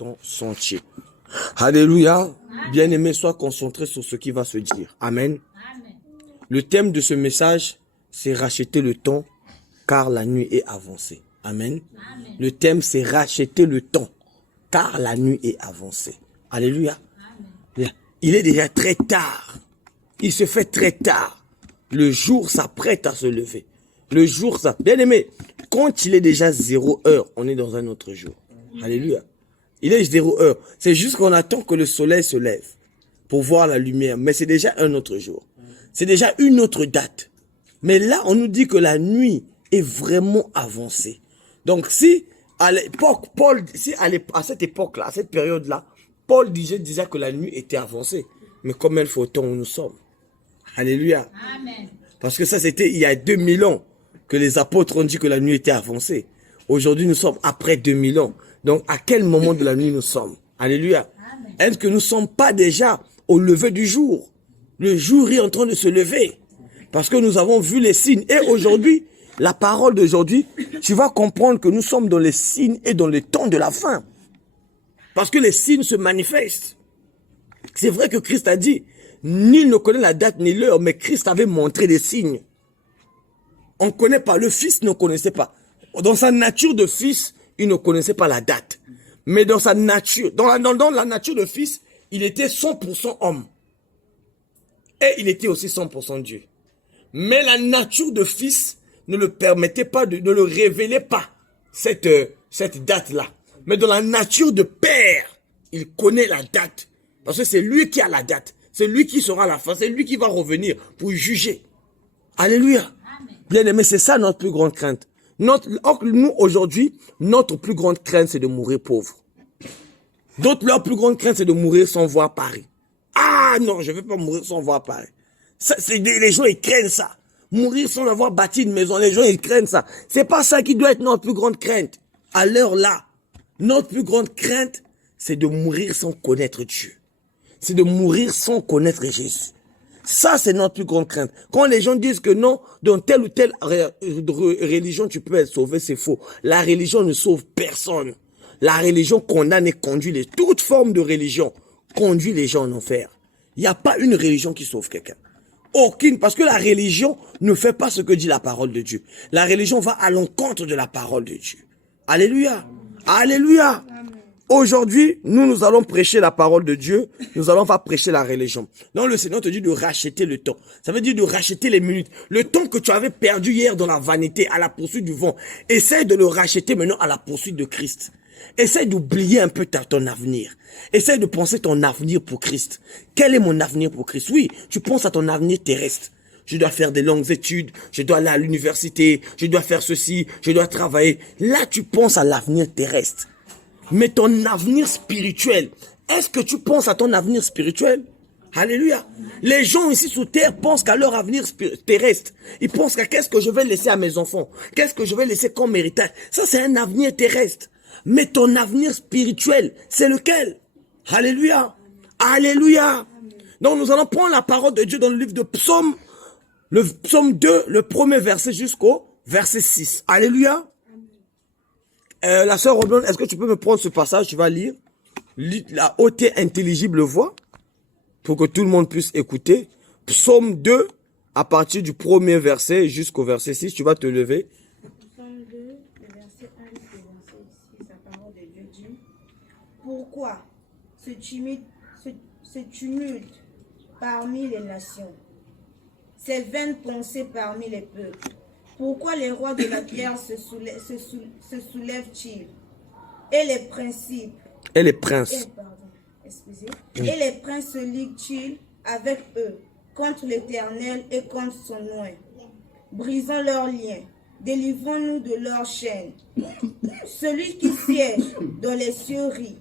ton sentier. Alléluia. Bien-aimé, sois concentré sur ce qui va se dire. Amen. Amen. Le thème de ce message, c'est racheter le temps, car la nuit est avancée. Amen. Amen. Le thème, c'est racheter le temps, car la nuit est avancée. Alléluia. Amen. Il est déjà très tard. Il se fait très tard. Le jour s'apprête à se lever. Le jour, ça. Bien aimé, quand il est déjà 0 heure, on est dans un autre jour. Alléluia. Il est 0 heure. C'est juste qu'on attend que le soleil se lève pour voir la lumière. Mais c'est déjà un autre jour. C'est déjà une autre date. Mais là, on nous dit que la nuit est vraiment avancée. Donc, si à l'époque, à cette époque-là, à cette période-là, Paul disait que la nuit était avancée. Mais combien faut temps où nous sommes? Alléluia. Amen. Parce que ça, c'était il y a 2000 ans que les apôtres ont dit que la nuit était avancée. Aujourd'hui, nous sommes après 2000 ans. Donc, à quel moment de la nuit nous sommes? Alléluia. Est-ce que nous ne sommes pas déjà au lever du jour? Le jour est en train de se lever. Parce que nous avons vu les signes. Et aujourd'hui, la parole d'aujourd'hui, tu vas comprendre que nous sommes dans les signes et dans les temps de la fin. Parce que les signes se manifestent. C'est vrai que Christ a dit, nul ne connaît la date ni l'heure, mais Christ avait montré des signes. On ne connaît pas, le Fils ne connaissait pas. Dans sa nature de Fils, il ne connaissait pas la date. Mais dans sa nature, dans la nature de Fils, il était 100% homme. Et il était aussi 100% Dieu. Mais la nature de Fils ne le permettait pas, ne le révélait pas, cette date-là. Mais dans la nature de Père, il connaît la date. Parce que c'est lui qui a la date. C'est lui qui sera à la fin. C'est lui qui va revenir pour juger. Alléluia. Bien aimé, c'est ça notre plus grande crainte. Nous, aujourd'hui, notre plus grande crainte, c'est de mourir pauvre. D'autres, leur plus grande crainte, c'est de mourir sans voir Paris. Ah non, je ne vais pas mourir sans voir Paris. Les gens, ils craignent ça. Mourir sans avoir bâti une maison, les gens, ils craignent ça. C'est pas ça qui doit être notre plus grande crainte. À l'heure là, notre plus grande crainte, c'est de mourir sans connaître Dieu. C'est de mourir sans connaître Jésus. Ça, c'est notre plus grande crainte. Quand les gens disent que non, dans telle ou telle religion, tu peux être sauvé, c'est faux. La religion ne sauve personne. La religion condamne et conduit toute forme de religion conduit les gens en enfer. Il n'y a pas une religion qui sauve quelqu'un. Aucune, parce que la religion ne fait pas ce que dit la parole de Dieu. La religion va à l'encontre de la parole de Dieu. Alléluia. Alléluia. Aujourd'hui, nous allons prêcher la parole de Dieu. Nous allons pas prêcher la religion. Donc le Seigneur te dit de racheter le temps. Ça veut dire de racheter les minutes. Le temps que tu avais perdu hier dans la vanité, à la poursuite du vent. Essaye de le racheter maintenant à la poursuite de Christ. Essaye d'oublier un peu ton avenir. Essaye de penser ton avenir pour Christ. Quel est mon avenir pour Christ? Oui, tu penses à ton avenir terrestre. Je dois faire des longues études, je dois aller à l'université, je dois faire ceci, je dois travailler. Là, tu penses à l'avenir terrestre. Mais ton avenir spirituel, est-ce que tu penses à ton avenir spirituel? Alléluia. Les gens ici sous terre pensent qu'à leur avenir terrestre. Ils pensent qu'à qu'est-ce que je vais laisser à mes enfants? Qu'est-ce que je vais laisser comme héritage? Ça, c'est un avenir terrestre. Mais ton avenir spirituel, c'est lequel? Alléluia. Alléluia. Donc nous allons prendre la parole de Dieu dans le livre de Psaume, le Psaume 2, le premier verset jusqu'au verset 6. Alléluia. La sœur Robin, est-ce que tu peux me prendre ce passage? Tu vas lire la haute et intelligible voix pour que tout le monde puisse écouter. Psaume 2, à partir du premier verset jusqu'au verset 6, tu vas te lever. Psaume 2, le verset 1 jusqu'au verset 6, la parole de Dieu dit: Pourquoi ce tumulte parmi les nations, ces vaines pensées parmi les peuples? Pourquoi les rois de la terre se soulèvent-ils? Et les principes Et les princes. Et les princes se liguent-ils avec eux contre l'Éternel et contre son nom? Brisons leurs liens, délivrons-nous de leurs chaînes. Celui qui siège dans les cieux rit.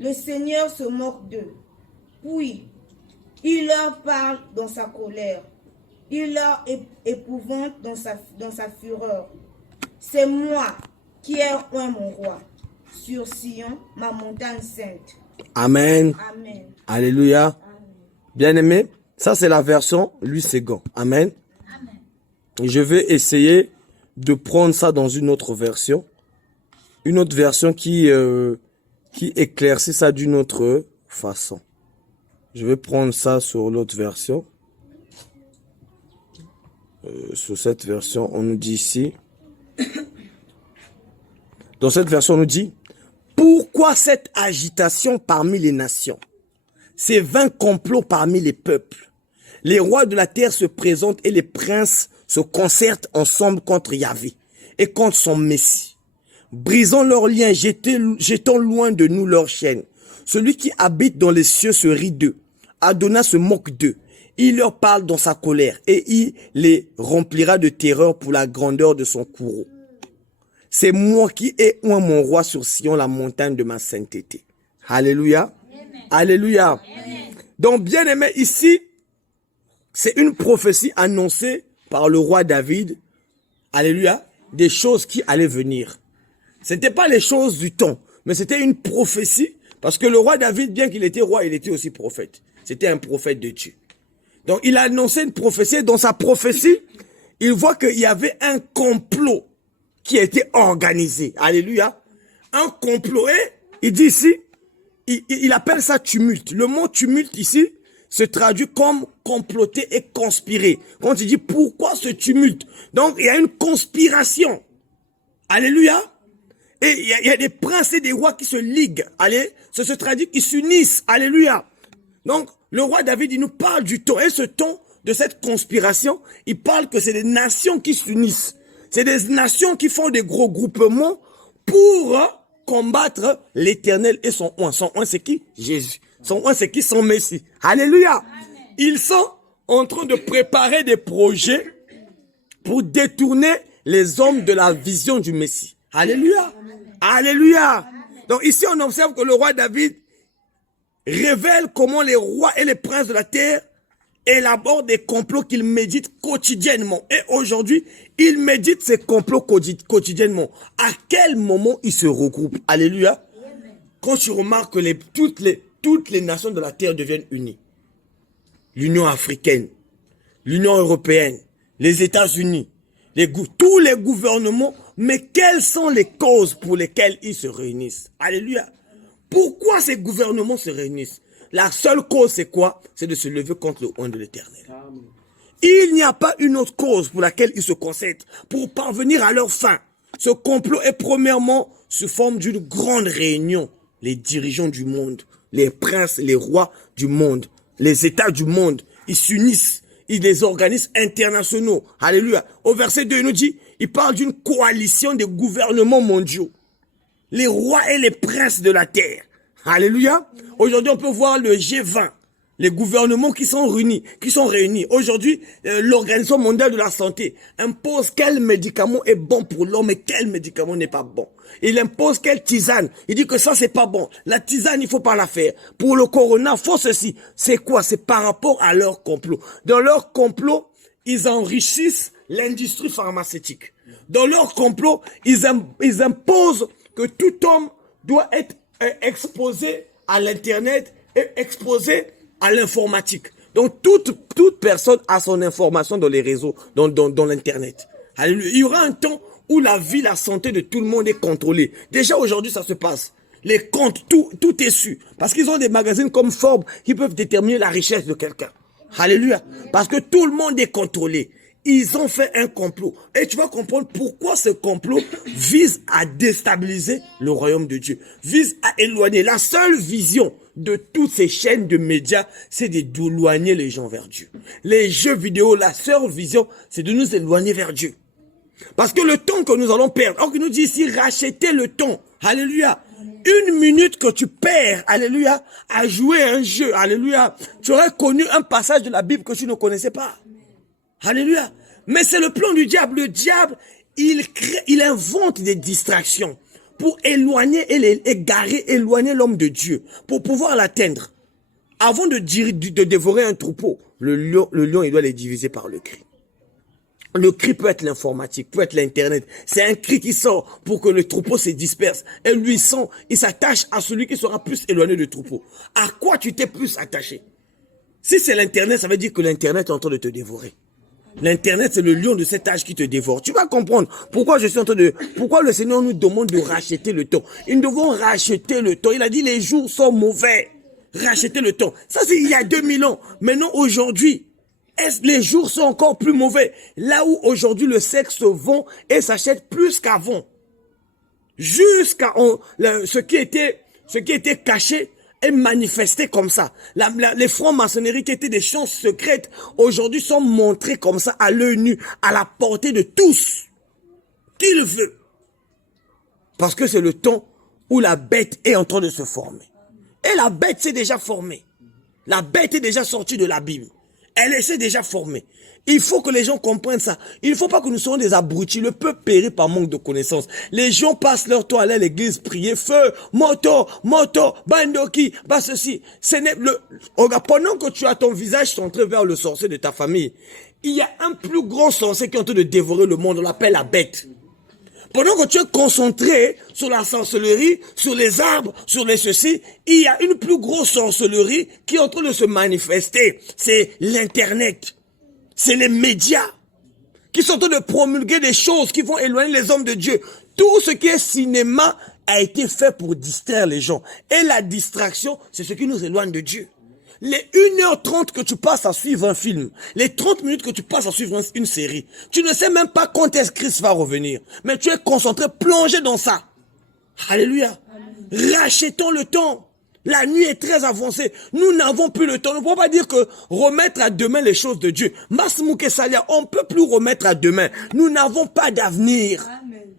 Le Seigneur se moque d'eux. Puis, il leur parle dans sa colère. Il leur épouvante dans sa fureur. C'est moi qui ai oint mon roi sur Sion, ma montagne sainte. Amen. Amen. Alléluia. Amen. Bien-aimé, ça c'est la version Louis Ségan. Amen. Amen. Je vais essayer de prendre ça dans une autre version. Une autre version qui qui éclaircit ça d'une autre façon. Je vais prendre ça sur l'autre version. Sur cette version, on nous dit ici. Dans cette version, on nous dit, pourquoi cette agitation parmi les nations? Ces vains complots parmi les peuples. Les rois de la terre se présentent et les princes se concertent ensemble contre Yahvé et contre son Messie. Brisons leurs liens, jetons loin de nous leurs chaînes. Celui qui habite dans les cieux se rit d'eux. Adonai se moque d'eux. Il leur parle dans sa colère et il les remplira de terreur pour la grandeur de son courroux. C'est moi qui ai oint mon roi sur Sion, la montagne de ma sainteté. Alléluia. Amen. Alléluia. Amen. Donc, bien aimé, ici, c'est une prophétie annoncée par le roi David. Alléluia. Des choses qui allaient venir. C'était pas les choses du temps, mais c'était une prophétie. Parce que le roi David, bien qu'il était roi, il était aussi prophète. C'était un prophète de Dieu. Donc, il a annoncé une prophétie. Dans sa prophétie, il voit qu'il y avait un complot qui a été organisé. Alléluia. Un complot. Et il dit ici, il appelle ça tumulte. Le mot tumulte ici se traduit comme comploter et conspirer. Quand il dit pourquoi ce tumulte? Donc, il y a une conspiration. Alléluia. Et il y a des princes et des rois qui se liguent. Allez, ça se traduit qu'ils s'unissent. Alléluia. Donc, le roi David, il nous parle du temps. Et ce temps de cette conspiration, il parle que c'est des nations qui s'unissent. C'est des nations qui font des gros groupements pour combattre l'Éternel et son oint. Son oint, c'est qui? Jésus. Son oint, c'est qui? Son Messie. Alléluia. Amen. Ils sont en train de préparer des projets pour détourner les hommes de la vision du Messie. Alléluia. Amen. Alléluia. Amen. Donc ici, on observe que le roi David révèle comment les rois et les princes de la terre élaborent des complots qu'ils méditent quotidiennement. Et aujourd'hui, ils méditent ces complots quotidiennement. À quel moment ils se regroupent? Alléluia. Quand tu remarques que toutes les nations de la terre deviennent unies. L'Union africaine, l'Union européenne, les États-Unis, tous les gouvernements, mais quelles sont les causes pour lesquelles ils se réunissent? Alléluia. Pourquoi ces gouvernements se réunissent? La seule cause, c'est quoi? C'est de se lever contre le oint de l'Éternel. Il n'y a pas une autre cause pour laquelle ils se concertent pour parvenir à leur fin. Ce complot est premièrement sous forme d'une grande réunion. Les dirigeants du monde, les princes, les rois du monde, les États du monde, ils s'unissent. Ils des organismes internationaux. Alléluia. Au verset 2, il nous dit, il parle d'une coalition des gouvernements mondiaux. Les rois et les princes de la terre. Alléluia. Aujourd'hui, on peut voir le G20, les gouvernements qui sont réunis. Aujourd'hui, l'Organisation mondiale de la santé impose quel médicament est bon pour l'homme et quel médicament n'est pas bon. Il impose quelle tisane. Il dit que ça, c'est pas bon. La tisane, il faut pas la faire. Pour le corona, faut ceci. C'est quoi? C'est par rapport à leur complot. Dans leur complot, ils enrichissent l'industrie pharmaceutique. Dans leur complot, ils imposent que tout homme doit être exposé à l'Internet et exposé à l'informatique. Donc, toute personne a son information dans les réseaux, dans l'Internet. Il y aura un temps où la vie, la santé de tout le monde est contrôlée. Déjà, aujourd'hui, ça se passe. Les comptes, tout est su. Parce qu'ils ont des magazines comme Forbes qui peuvent déterminer la richesse de quelqu'un. Alléluia. Parce que tout le monde est contrôlé. Ils ont fait un complot. Et tu vas comprendre pourquoi ce complot vise à déstabiliser le royaume de Dieu. Vise à éloigner. La seule vision de toutes ces chaînes de médias, c'est d'éloigner les gens vers Dieu. Les jeux vidéo, la seule vision, c'est de nous éloigner vers Dieu. Parce que le temps que nous allons perdre, or qu'il nous dit ici, racheter le temps. Alléluia. Une minute que tu perds, alléluia, à jouer un jeu, alléluia, tu aurais connu un passage de la Bible que tu ne connaissais pas. Alléluia. Mais c'est le plan du diable. Le diable, il invente des distractions pour éloigner éloigner l'homme de Dieu, pour pouvoir l'atteindre. Avant de dévorer un troupeau, le lion, il doit les diviser par le cri. Le cri peut être l'informatique, peut être l'internet. C'est un cri qui sort pour que le troupeau se disperse. Et lui, il s'attache à celui qui sera plus éloigné du troupeau. À quoi tu t'es plus attaché? Si c'est l'internet, ça veut dire que l'internet est en train de te dévorer. L'Internet, c'est le lion de cet âge qui te dévore. Tu vas comprendre pourquoi pourquoi le Seigneur nous demande de racheter le temps. Nous devons racheter le temps. Il a dit les jours sont mauvais. Racheter le temps. Ça, c'est il y a 2000 ans. Maintenant, aujourd'hui, les jours sont encore plus mauvais. Là où aujourd'hui le sexe se vend et s'achète plus qu'avant. Jusqu'à ce qui était caché est manifesté comme ça. Les francs-maçonneries qui étaient des choses secrètes, aujourd'hui sont montrées comme ça à l'œil nu, à la portée de tous. Qui le veut. Parce que c'est le temps où la bête est en train de se former. Et la bête s'est déjà formée. La bête est déjà sortie de la Bible. Elle s'est déjà formée. Il faut que les gens comprennent ça. Il ne faut pas que nous soyons des abrutis. Le peuple périt par manque de connaissances. Les gens passent leur temps à aller à l'église, prier, feu, moto, bandoki, bah ceci. Regarde, pendant que tu as ton visage centré vers le sorcier de ta famille, il y a un plus gros sorcier qui est en train de dévorer le monde. On l'appelle la bête. Pendant que tu es concentré sur la sorcellerie, sur les arbres, sur les ceci, il y a une plus grosse sorcellerie qui est en train de se manifester. C'est l'Internet. C'est les médias qui sont en train de promulguer des choses qui vont éloigner les hommes de Dieu. Tout ce qui est cinéma a été fait pour distraire les gens. Et la distraction, c'est ce qui nous éloigne de Dieu. Les 1h30 que tu passes à suivre un film, les 30 minutes que tu passes à suivre une série, tu ne sais même pas quand est-ce que Christ va revenir. Mais tu es concentré, plongé dans ça. Alléluia. Rachetons le temps. La nuit est très avancée. Nous n'avons plus le temps. Nous ne pouvons pas dire que remettre à demain les choses de Dieu. Masmouke Salia, on ne peut plus remettre à demain. Nous n'avons pas d'avenir.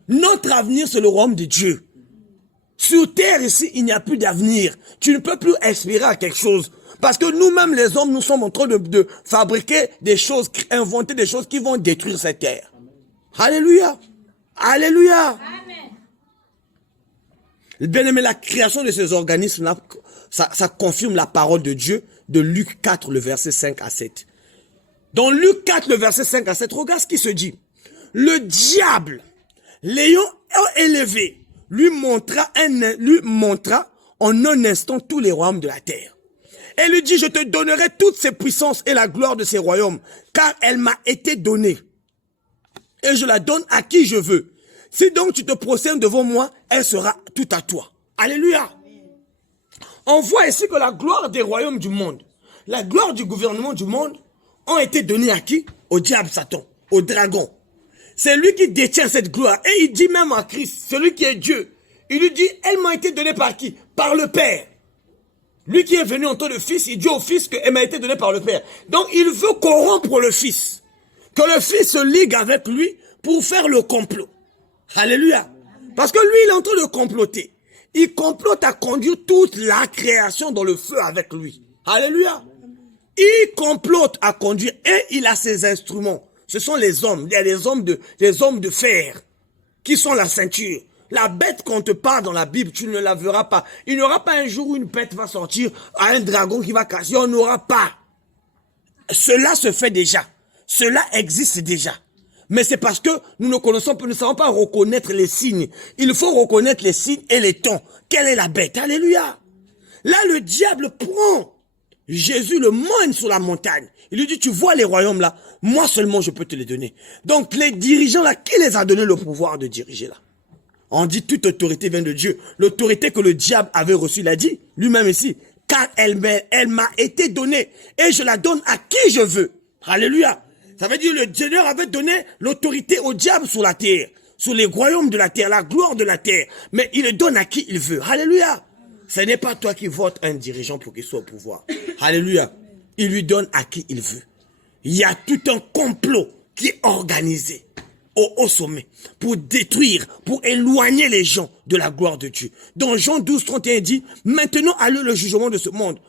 Notre avenir, c'est le royaume de Dieu. Sur terre, ici, il n'y a plus d'avenir. Tu ne peux plus espérer à quelque chose. Parce que nous-mêmes, les hommes, nous sommes en train de fabriquer des choses, inventer des choses qui vont détruire cette terre. Alléluia. Alléluia. Amen. Bien aimé, la création de ces organismes-là, ça confirme la parole de Dieu de Luc 4, le verset 5 à 7. Dans Luc 4, le verset 5 à 7, regarde ce qui se dit. Le diable, l'ayant élevé, lui montra en un instant tous les royaumes de la terre. Et lui dit, je te donnerai toutes ces puissances et la gloire de ces royaumes, car elle m'a été donnée. Et je la donne à qui je veux. Si donc tu te prosternes devant moi, elle sera tout à toi. Alléluia. On voit ici que la gloire des royaumes du monde, la gloire du gouvernement du monde, ont été données à qui? Au diable Satan, au dragon. C'est lui qui détient cette gloire. Et il dit même à Christ, celui qui est Dieu, il lui dit, elle m'a été donnée par qui? Par le Père. Lui qui est venu en tant que fils, il dit au fils qu'elle m'a été donnée par le Père. Donc il veut corrompre le fils. Que le fils se ligue avec lui pour faire le complot. Alléluia. Parce que lui, il est en train de comploter. Il complote à conduire toute la création dans le feu avec lui. Alléluia. Il complote à conduire et il a ses instruments. Ce sont les hommes. Il y a les hommes de fer qui sont la ceinture. La bête qu'on te parle dans la Bible, tu ne la verras pas. Il n'y aura pas un jour où une bête va sortir à un dragon qui va casser. On n'aura pas. Cela se fait déjà. Cela existe déjà. Mais c'est parce que nous ne connaissons pas, nous ne savons pas reconnaître les signes. Il faut reconnaître les signes et les temps. Quelle est la bête? Alléluia. Là, le diable prend Jésus, le moine sur la montagne. Il lui dit, tu vois les royaumes là, moi seulement je peux te les donner. Donc les dirigeants là, qui les a donné le pouvoir de diriger là? On dit toute autorité vient de Dieu. L'autorité que le diable avait reçue, il a dit, lui-même ici, car elle m'a été donnée et je la donne à qui je veux. Alléluia. Ça veut dire le Seigneur avait donné l'autorité au diable sur la terre, sur les royaumes de la terre, la gloire de la terre. Mais il le donne à qui il veut. Alléluia. Ce n'est pas toi qui votes un dirigeant pour qu'il soit au pouvoir. Alléluia. Il lui donne à qui il veut. Il y a tout un complot qui est organisé au sommet pour détruire, pour éloigner les gens de la gloire de Dieu. Dans Jean 12, 31 dit, maintenant a lieu le jugement de ce monde.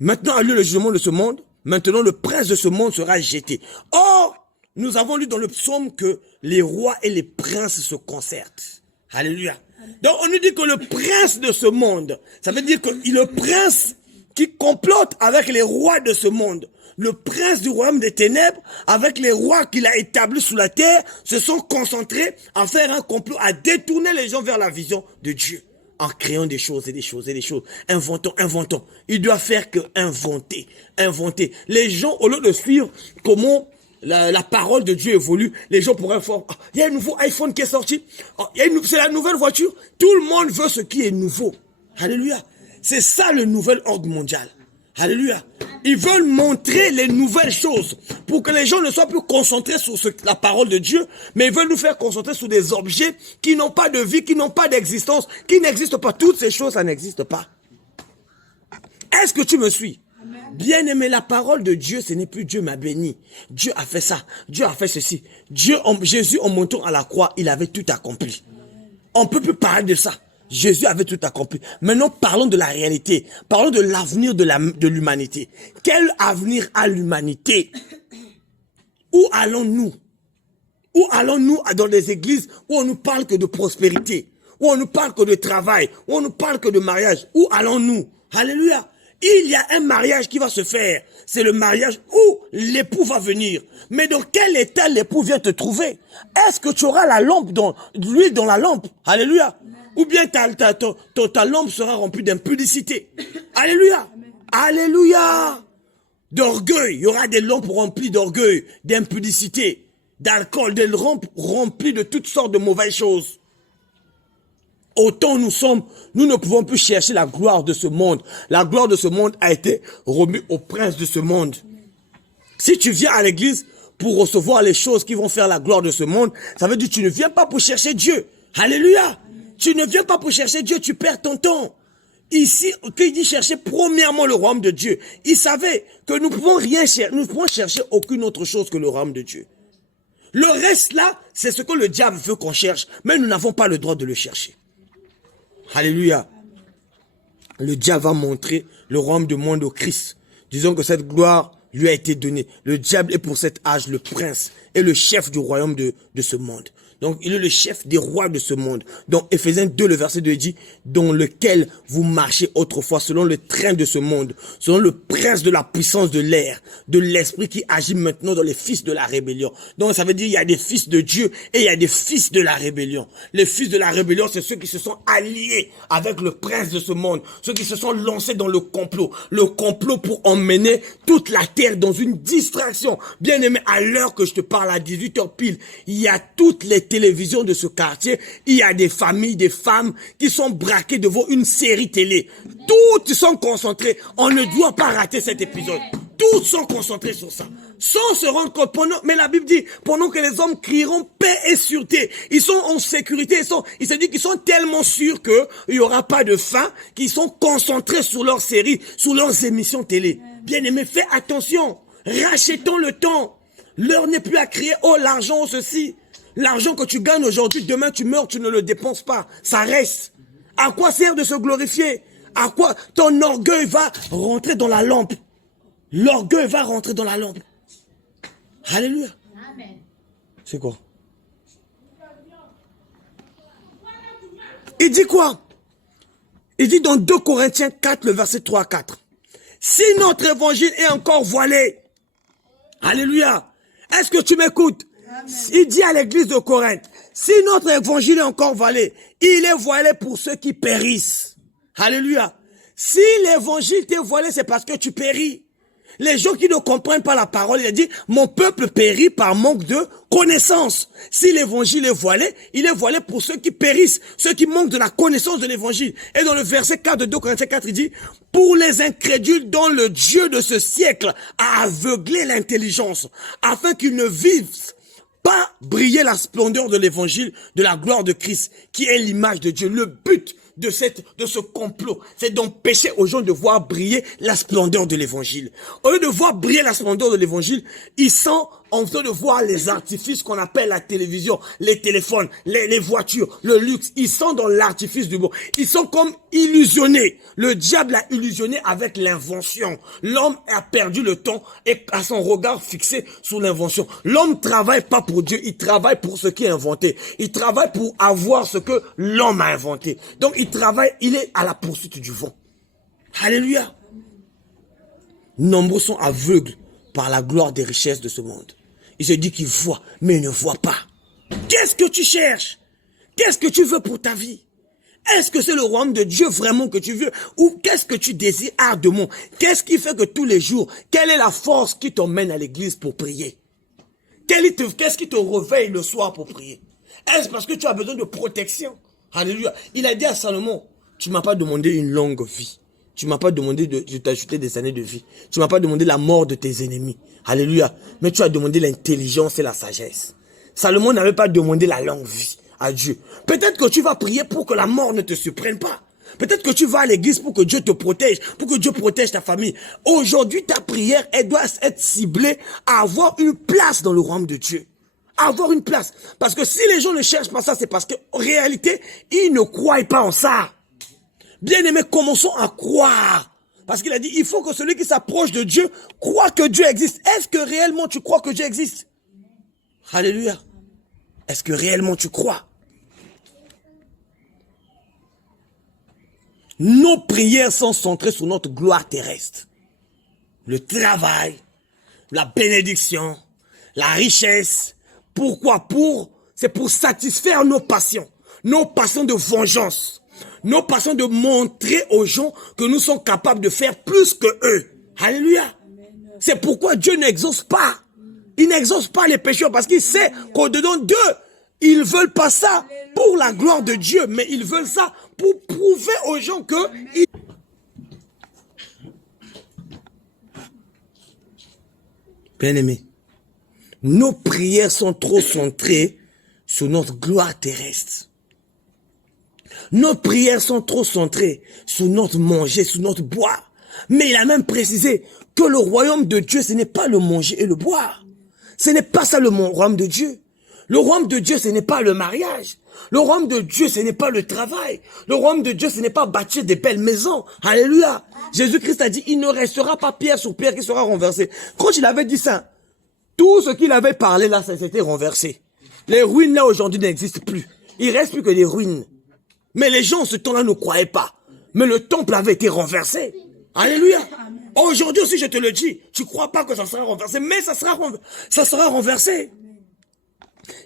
Maintenant a lieu le jugement de ce monde. Maintenant le prince de ce monde sera jeté. Or, nous avons lu dans le psaume que les rois et les princes se concertent. Alléluia. Donc on nous dit que le prince de ce monde, ça veut dire que le prince qui complote avec les rois de ce monde, le prince du royaume des ténèbres, avec les rois qu'il a établis sous la terre, se sont concentrés à faire un complot, à détourner les gens vers la vision de Dieu, en créant des choses et des choses et des choses. Inventons. Il doit faire que inventer. Les gens, au lieu de suivre comment la parole de Dieu évolue, les gens pourraient faire, il y a un nouveau iPhone qui est sorti, c'est la nouvelle voiture. Tout le monde veut ce qui est nouveau. Alléluia. C'est ça le nouvel ordre mondial. Alléluia. Ils veulent montrer les nouvelles choses pour que les gens ne soient plus concentrés sur la parole de Dieu, mais ils veulent nous faire concentrer sur des objets qui n'ont pas de vie, qui n'ont pas d'existence, qui n'existent pas. Toutes ces choses, ça n'existe pas. Est-ce que tu me suis? Bien-aimé, la parole de Dieu, ce n'est plus Dieu m'a béni. Dieu a fait ça. Dieu a fait ceci. Jésus, en montant à la croix, il avait tout accompli. On ne peut plus parler de ça. Jésus avait tout accompli. Maintenant, parlons de la réalité. Parlons de l'avenir de l'humanité. Quel avenir a l'humanité? Où allons-nous? Où allons-nous dans des églises où on nous parle que de prospérité, où on nous parle que de travail, où on nous parle que de mariage? Où allons-nous? Alléluia. Il y a un mariage qui va se faire. C'est le mariage où l'époux va venir. Mais dans quel état l'époux vient te trouver? Est-ce que tu auras l'huile dans la lampe? Alléluia. Ou bien ta lampe sera remplie d'impudicité. Alléluia. Alléluia. D'orgueil. Il y aura des lampes remplies d'orgueil, d'impudicité, d'alcool, des lampes remplies de toutes sortes de mauvaises choses. Autant nous ne pouvons plus chercher la gloire de ce monde. La gloire de ce monde a été remise au prince de ce monde. Si tu viens à l'église pour recevoir les choses qui vont faire la gloire de ce monde, ça veut dire que tu ne viens pas pour chercher Dieu. Alléluia. Tu ne viens pas pour chercher Dieu, tu perds ton temps. Ici, qu'il dit chercher premièrement le royaume de Dieu. Il savait que nous pouvons rien chercher, nous ne pouvons chercher aucune autre chose que le royaume de Dieu. Le reste là, c'est ce que le diable veut qu'on cherche, mais nous n'avons pas le droit de le chercher. Alléluia. Le diable va montrer le royaume du monde au Christ. Disons que cette gloire lui a été donnée. Le diable est pour cet âge le prince et le chef du royaume de ce monde. Donc, il est le chef des rois de ce monde. Donc, Éphésiens 2, le verset 2 dit, dans lequel vous marchez autrefois, selon le train de ce monde, selon le prince de la puissance de l'air, de l'esprit qui agit maintenant dans les fils de la rébellion. Donc, ça veut dire, il y a des fils de Dieu et il y a des fils de la rébellion. Les fils de la rébellion, c'est ceux qui se sont alliés avec le prince de ce monde, ceux qui se sont lancés dans le complot pour emmener toute la terre dans une distraction. Bien aimé, à l'heure que je te parle, à 18h pile, il y a toutes les télévisions de ce quartier, il y a des familles, des femmes qui sont braquées devant une série télé. Toutes sont concentrées. On ne doit pas rater cet épisode. Toutes sont concentrées sur ça. Sans se rendre compte, mais la Bible dit, pendant que les hommes crieront paix et sûreté, ils sont en sécurité, il se dit qu'ils sont tellement sûrs qu'il n'y aura pas de faim, qu'ils sont concentrés sur leurs séries, sur leurs émissions télé. Bien aimé, fais attention. Rachetons le temps. L'heure n'est plus à crier, oh l'argent, oh ceci. L'argent que tu gagnes aujourd'hui, demain tu meurs, tu ne le dépenses pas. Ça reste. À quoi sert de se glorifier? À quoi? Ton orgueil va rentrer dans la lampe. L'orgueil va rentrer dans la lampe. Alléluia. Amen. C'est quoi? Il dit quoi? Il dit dans 2 Corinthiens 4, le verset 3 à 4. Si notre évangile est encore voilé. Alléluia. Est-ce que tu m'écoutes? Il dit à l'église de Corinthe, si notre évangile est encore voilé, il est voilé pour ceux qui périssent. Alléluia. Si l'évangile t'est voilé, c'est parce que tu péris. Les gens qui ne comprennent pas la parole, il a dit, mon peuple périt par manque de connaissance. Si l'évangile est voilé, il est voilé pour ceux qui périssent, ceux qui manquent de la connaissance de l'évangile. Et dans le verset 4 de 2 Corinthiens 4, il dit, pour les incrédules dont le Dieu de ce siècle a aveuglé l'intelligence, afin qu'ils ne vivent pas briller la splendeur de l'évangile, de la gloire de Christ, qui est l'image de Dieu. Le but de ce complot, c'est d'empêcher aux gens de voir briller la splendeur de l'évangile. Au lieu de voir briller la splendeur de l'évangile, ils sont en train de voir les artifices qu'on appelle la télévision, les téléphones, les voitures, le luxe. Ils sont dans l'artifice du monde. Ils sont comme illusionnés. Le diable a illusionné avec l'invention. L'homme a perdu le temps et a son regard fixé sur l'invention. L'homme travaille pas pour Dieu, il travaille pour ce qui est inventé. Il travaille pour avoir ce que l'homme a inventé. Donc il travaille, il est à la poursuite du vent. Alléluia. Nombreux sont aveugles par la gloire des richesses de ce monde. Il se dit qu'il voit, mais il ne voit pas. Qu'est-ce que tu cherches? Qu'est-ce que tu veux pour ta vie? Est-ce que c'est le royaume de Dieu vraiment que tu veux? Ou qu'est-ce que tu désires ardemment? Qu'est-ce qui fait que tous les jours, quelle est la force qui t'emmène à l'église pour prier? Qu'est-ce qui te réveille le soir pour prier? Est-ce parce que tu as besoin de protection? Alléluia. Il a dit à Salomon, tu ne m'as pas demandé une longue vie. Tu ne m'as pas demandé de t'ajouter des années de vie. Tu ne m'as pas demandé la mort de tes ennemis. Alléluia. Mais tu as demandé l'intelligence et la sagesse. Salomon n'avait pas demandé la longue vie à Dieu. Peut-être que tu vas prier pour que la mort ne te surprenne pas. Peut-être que tu vas à l'église pour que Dieu te protège, pour que Dieu protège ta famille. Aujourd'hui, ta prière, elle doit être ciblée à avoir une place dans le royaume de Dieu. Avoir une place. Parce que si les gens ne cherchent pas ça, c'est parce qu'en réalité, ils ne croient pas en ça. Bien-aimés, commençons à croire. Parce qu'il a dit, il faut que celui qui s'approche de Dieu croit que Dieu existe. Est-ce que réellement tu crois que Dieu existe? Alléluia. Est-ce que réellement tu crois? Nos prières sont centrées sur notre gloire terrestre. Le travail, la bénédiction, la richesse. Pourquoi? C'est pour satisfaire nos passions de vengeance, nos passions de montrer aux gens que nous sommes capables de faire plus que eux. Alléluia. C'est pourquoi Dieu n'exauce pas. Il n'exauce pas les pécheurs parce qu'il sait qu'au-dedans d'eux, ils ne veulent pas ça pour la gloire de Dieu, mais ils veulent ça pour prouver aux gens que... Bien-aimés, nos prières sont trop centrées sur notre gloire terrestre. Nos prières sont trop centrées sur notre manger, sur notre boire. Mais il a même précisé que le royaume de Dieu, ce n'est pas le manger et le boire. Ce n'est pas ça le royaume de Dieu. Le royaume de Dieu, ce n'est pas le mariage. Le royaume de Dieu, ce n'est pas le travail. Le royaume de Dieu, ce n'est pas bâtir des belles maisons. Alléluia. Jésus-Christ a dit, il ne restera pas pierre sur pierre qui sera renversée. Quand il avait dit ça, tout ce qu'il avait parlé là, ça s'était renversé. Les ruines là aujourd'hui n'existent plus. Il reste plus que des ruines. Mais les gens en ce temps-là ne croyaient pas. Mais le temple avait été renversé. Alléluia. Aujourd'hui aussi, je te le dis, tu crois pas que ça sera renversé, mais ça sera renversé.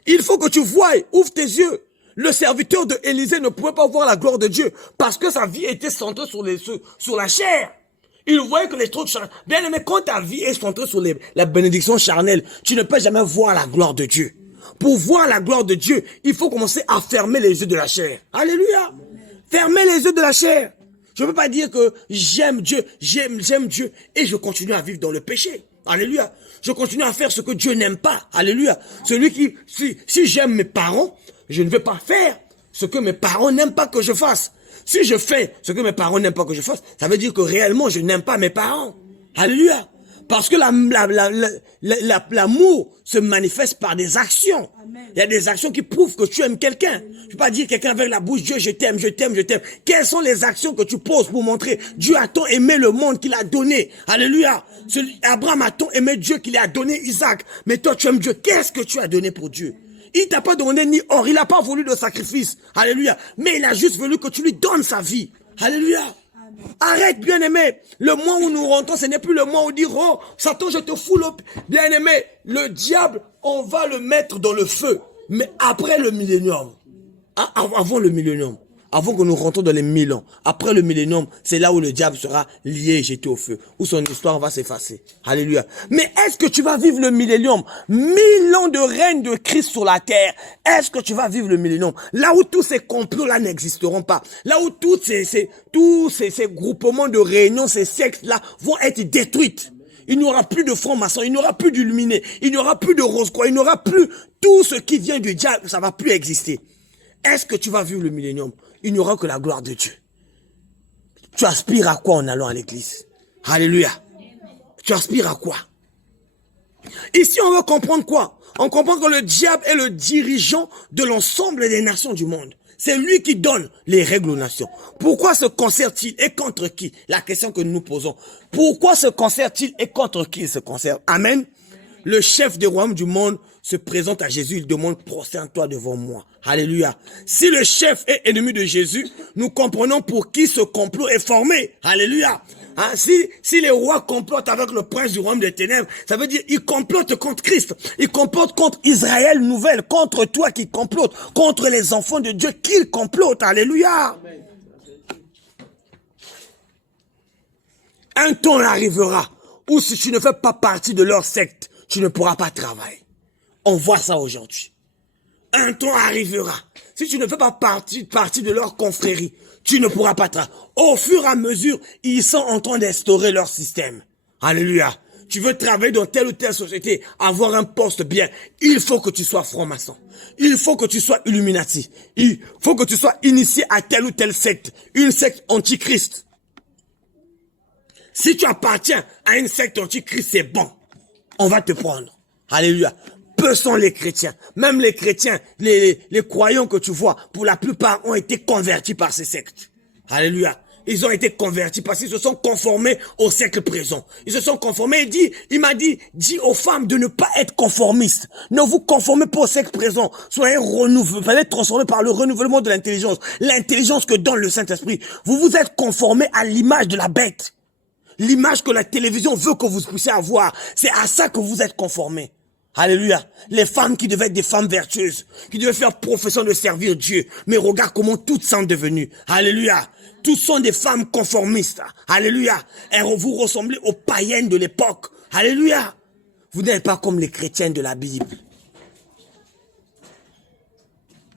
Il faut que tu voies, ouvre tes yeux. Le serviteur de Élisée ne pouvait pas voir la gloire de Dieu parce que sa vie était centrée sur la chair. Il voyait que les trucs charnels. Bien aimé, quand ta vie est centrée sur la bénédiction charnelle, tu ne peux jamais voir la gloire de Dieu. Pour voir la gloire de Dieu, il faut commencer à fermer les yeux de la chair. Alléluia. Fermer les yeux de la chair. Je ne peux pas dire que j'aime Dieu et je continue à vivre dans le péché. Alléluia. Je continue à faire ce que Dieu n'aime pas. Alléluia. Si j'aime mes parents, je ne vais pas faire ce que mes parents n'aiment pas que je fasse. Si je fais ce que mes parents n'aiment pas que je fasse, ça veut dire que réellement je n'aime pas mes parents. Alléluia. Parce que l'amour se manifeste par des actions. Amen. Il y a des actions qui prouvent que tu aimes quelqu'un. Je ne peux pas dire quelqu'un avec la bouche, Dieu, je t'aime, je t'aime, je t'aime. Quelles sont les actions que tu poses pour montrer Dieu a tant aimé le monde qu'il a donné. Alléluia. Abraham a tant aimé Dieu qu'il a donné Isaac. Mais toi, tu aimes Dieu. Qu'est-ce que tu as donné pour Dieu? Il t'a pas demandé ni or, il n'a pas voulu de sacrifice. Alléluia. Mais il a juste voulu que tu lui donnes sa vie. Alléluia. Arrête, bien-aimé. Le mois où nous rentrons, ce n'est plus le mois où dire, oh, Satan, je te fous le... Bien-aimé, le diable, on va le mettre dans le feu. Mais après le millénium, avant le millénium, avant que nous rentrons dans les 1000 ans, après le millénium, c'est là où le diable sera lié et jeté au feu, où son histoire va s'effacer. Alléluia. Mais est-ce que tu vas vivre le millénium? 1000 ans de règne de Christ sur la terre. Est-ce que tu vas vivre le millénium? Là où tous ces complots-là n'existeront pas. Là où tous ces groupements de réunions, ces sectes-là vont être détruites. Il n'y aura plus de francs-maçons, il n'y aura plus d'illuminés, il n'y aura plus de rose-croix, il n'y aura plus tout ce qui vient du diable, ça va plus exister. Est-ce que tu vas vivre le millénium? Il n'y aura que la gloire de Dieu. Tu aspires à quoi en allant à l'église? Alléluia. Tu aspires à quoi? Ici, on veut comprendre quoi? On comprend que le diable est le dirigeant de l'ensemble des nations du monde. C'est lui qui donne les règles aux nations. Pourquoi se concerte-t-il et contre qui? La question que nous nous posons. Pourquoi se concerte-t-il et contre qui il se concerte? Amen. Le chef des royaumes du monde se présente à Jésus, il demande, prosterne-toi devant moi. Alléluia. Si le chef est ennemi de Jésus, nous comprenons pour qui ce complot est formé. Alléluia. Hein, si les rois complotent avec le prince du royaume des ténèbres, ça veut dire ils complotent contre Christ. Ils complotent contre Israël nouvelle, contre toi qui complotes, contre les enfants de Dieu qu'ils complotent. Alléluia. Amen. Un temps arrivera où si tu ne fais pas partie de leur secte, tu ne pourras pas travailler. On voit ça aujourd'hui. Un temps arrivera. Si tu ne fais pas partie de leur confrérie, tu ne pourras pas travailler. Au fur et à mesure, ils sont en train d'instaurer leur système. Alléluia. Tu veux travailler dans telle ou telle société, avoir un poste bien, il faut que tu sois franc-maçon. Il faut que tu sois Illuminati. Il faut que tu sois initié à telle ou telle secte. Une secte antichrist. Si tu appartiens à une secte antichrist, c'est bon. On va te prendre. Alléluia. Peu sont les chrétiens. Même les chrétiens, les croyants que tu vois, pour la plupart ont été convertis par ces sectes. Alléluia. Ils ont été convertis parce qu'ils se sont conformés au siècle présent. Ils se sont conformés. Il m'a dit, dis aux femmes de ne pas être conformistes. Ne vous conformez pas au siècle présent. Soyez renouvelés, transformés par le renouvellement de l'intelligence. L'intelligence que donne le Saint-Esprit. Vous vous êtes conformés à l'image de la bête. L'image que la télévision veut que vous puissiez avoir. C'est à ça que vous êtes conformés. Alléluia. Les femmes qui devaient être des femmes vertueuses, qui devaient faire profession de servir Dieu. Mais regarde comment toutes sont devenues. Alléluia. Toutes sont des femmes conformistes. Alléluia. Et vous ressemblez aux païennes de l'époque. Alléluia. Vous n'êtes pas comme les chrétiens de la Bible.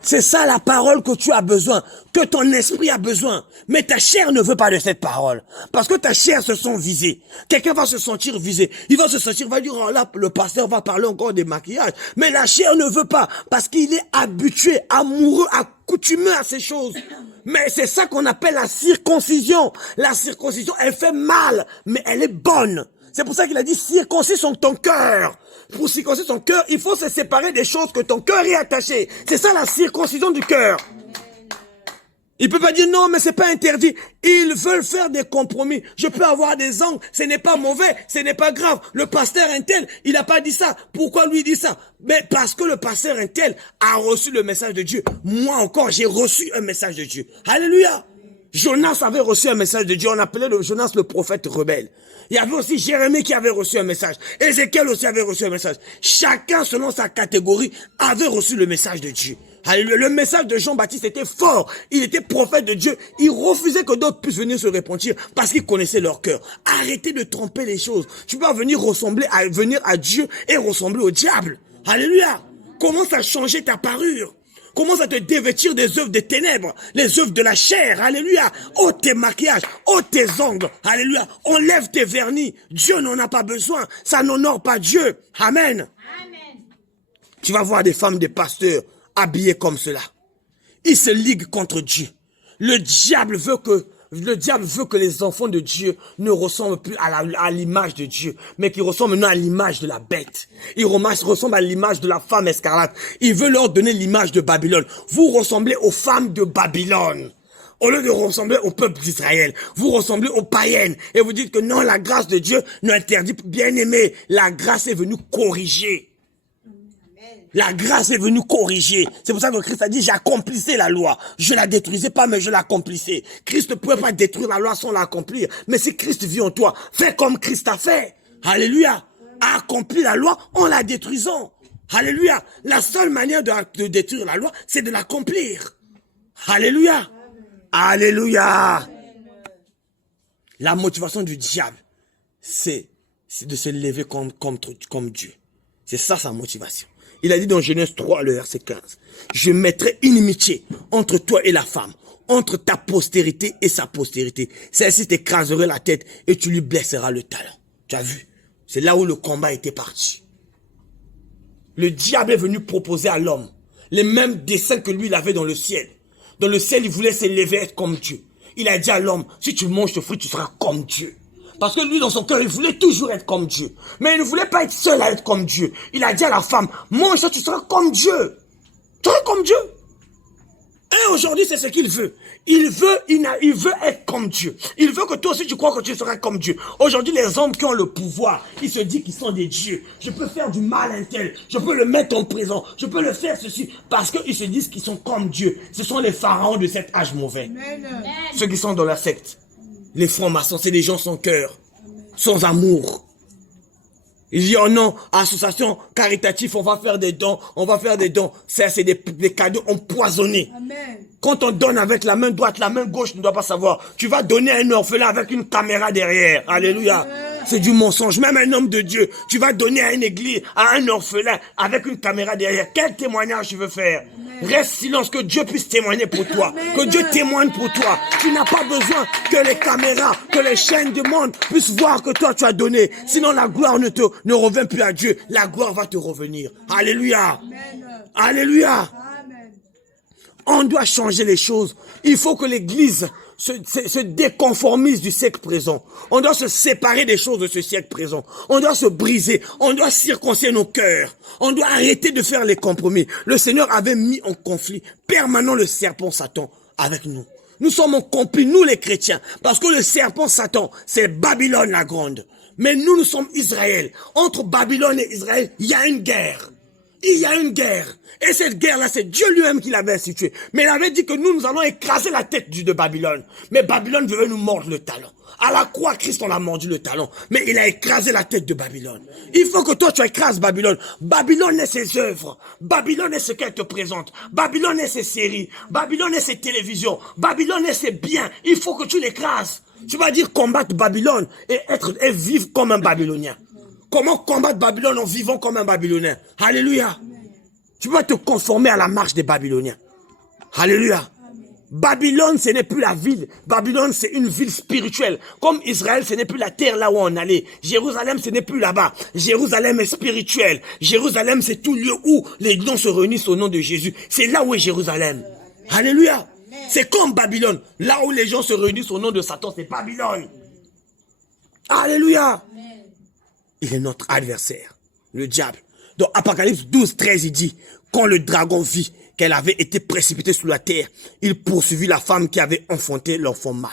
C'est ça la parole que tu as besoin, que ton esprit a besoin. Mais ta chair ne veut pas de cette parole. Parce que ta chair se sent visée. Quelqu'un va se sentir visé. Il va se sentir, va dire, oh là, le pasteur va parler encore des maquillages. Mais la chair ne veut pas. Parce qu'il est habitué, amoureux, accoutumé à ces choses. Mais c'est ça qu'on appelle la circoncision. La circoncision, elle fait mal, mais elle est bonne. C'est pour ça qu'il a dit, circoncis ton cœur. Pour circoncire ton cœur, il faut se séparer des choses que ton cœur est attaché. C'est ça la circoncision du cœur. Il peut pas dire non, mais c'est pas interdit. Ils veulent faire des compromis. Je peux avoir des angles, ce n'est pas mauvais, ce n'est pas grave. Le pasteur Intel, il n'a pas dit ça. Pourquoi lui dit ça? Mais parce que le pasteur Intel a reçu le message de Dieu. Moi encore, j'ai reçu un message de Dieu. Alléluia. Jonas avait reçu un message de Dieu. On appelait Jonas le prophète rebelle. Il y avait aussi Jérémie qui avait reçu un message. Ézéchiel aussi avait reçu un message. Chacun, selon sa catégorie, avait reçu le message de Dieu. Alléluia. Le message de Jean-Baptiste était fort. Il était prophète de Dieu. Il refusait que d'autres puissent venir se repentir parce qu'ils connaissaient leur cœur. Arrêtez de tromper les choses. Tu peux venir à Dieu et ressembler au diable. Alléluia. Commence à changer ta parure. Commence à te dévêtir des œuvres des ténèbres, les œuvres de la chair, alléluia. Ôte tes maquillages, ôte tes ongles, alléluia. Enlève tes vernis, Dieu n'en a pas besoin, ça n'honore pas Dieu, amen. Amen. Tu vas voir des femmes, des pasteurs, habillés comme cela. Ils se liguent contre Dieu. Le diable veut que les enfants de Dieu ne ressemblent plus à l'image de Dieu, mais qu'ils ressemblent maintenant à l'image de la bête. Ils ressemblent à l'image de la femme escarlate. Il veut leur donner l'image de Babylone. Vous ressemblez aux femmes de Babylone. Au lieu de ressembler au peuple d'Israël, vous ressemblez aux païennes. Et vous dites que non, la grâce de Dieu n'interdit pas. Bien aimé, la grâce est venue corriger. La grâce est venue corriger. C'est pour ça que Christ a dit, j'accomplissais la loi. Je la détruisais pas, mais je l'accomplissais. Christ ne pouvait pas détruire la loi sans l'accomplir. Mais si Christ vit en toi, fais comme Christ a fait. Alléluia. Accomplis la loi en la détruisant. Alléluia. La seule manière de détruire la loi, c'est de l'accomplir. Alléluia. Alléluia. La motivation du diable, c'est de se lever comme Dieu. C'est ça sa motivation. Il a dit dans Genèse 3, le verset 15, « Je mettrai inimitié entre toi et la femme, entre ta postérité et sa postérité. Celle-ci t'écraserait la tête et tu lui blesseras le talon. » Tu as vu? C'est là où le combat était parti. Le diable est venu proposer à l'homme les mêmes desseins que lui, il avait dans le ciel. Dans le ciel, il voulait s'élever, être comme Dieu. Il a dit à l'homme, si tu manges ce fruit, tu seras comme Dieu. Parce que lui, dans son cœur, il voulait toujours être comme Dieu. Mais il ne voulait pas être seul à être comme Dieu. Il a dit à la femme, mange ça, tu seras comme Dieu. Tu seras comme Dieu. Et aujourd'hui, c'est ce qu'il veut. Il veut être comme Dieu. Il veut que toi aussi, tu crois que tu seras comme Dieu. Aujourd'hui, les hommes qui ont le pouvoir, ils se disent qu'ils sont des dieux. Je peux faire du mal à un tel. Je peux le mettre en prison. Je peux le faire ceci. Parce qu'ils se disent qu'ils sont comme Dieu. Ce sont les pharaons de cet âge mauvais. Amen. Ceux qui sont dans la secte. Les francs-maçons, c'est des gens sans cœur, sans amour. Il dit, oh non, association caritative, on va faire des dons. Ça, c'est des cadeaux empoisonnés. Amen. Quand on donne avec la main droite, la main gauche ne doit pas savoir. Tu vas donner à un orphelin avec une caméra derrière. Alléluia. Amen. C'est du mensonge. Même un homme de Dieu, tu vas donner à une église, à un orphelin, avec une caméra derrière. Quel témoignage tu veux faire? Reste silence, que Dieu puisse témoigner pour toi. Que Dieu témoigne pour toi. Tu n'as pas besoin que les caméras, que les chaînes du monde puissent voir que toi tu as donné. Sinon la gloire ne revient plus à Dieu. La gloire va te revenir. Alléluia. Alléluia. On doit changer les choses. Il faut que l'église se déconformise du siècle présent. On doit se séparer des choses de ce siècle présent. On doit se briser. On doit circoncire nos cœurs. On doit arrêter de faire les compromis. Le Seigneur avait mis en conflit permanent le serpent Satan avec nous. Nous sommes en conflit, nous les chrétiens, parce que le serpent Satan, c'est Babylone la grande. Mais nous sommes Israël. Entre Babylone et Israël, il y a une guerre. Il y a une guerre. Et cette guerre-là, c'est Dieu lui-même qui l'avait instituée. Mais il avait dit que nous allons écraser la tête de Babylone. Mais Babylone veut nous mordre le talon. À la croix, Christ, on a mordu le talon. Mais il a écrasé la tête de Babylone. Il faut que toi, tu écrases Babylone. Babylone est ses œuvres. Babylone est ce qu'elle te présente. Babylone est ses séries. Babylone est ses télévisions. Babylone est ses biens. Il faut que tu l'écrases. Tu vas dire combattre Babylone et vivre comme un Babylonien. Comment combattre Babylone en vivant comme un Babylonien? Alléluia. Tu vas te conformer à la marche des Babyloniens. Alléluia. Babylone, ce n'est plus la ville. Babylone, c'est une ville spirituelle. Comme Israël, ce n'est plus la terre là où on allait. Jérusalem, ce n'est plus là-bas. Jérusalem est spirituel. Jérusalem, c'est tout lieu où les gens se réunissent au nom de Jésus. C'est là où est Jérusalem. Alléluia. C'est comme Babylone. Là où les gens se réunissent au nom de Satan, c'est Babylone. Alléluia. Il est notre adversaire, le diable. Dans Apocalypse 12, 13, il dit, quand le dragon vit qu'elle avait été précipitée sous la terre, il poursuivit la femme qui avait enfanté l'enfant mâle.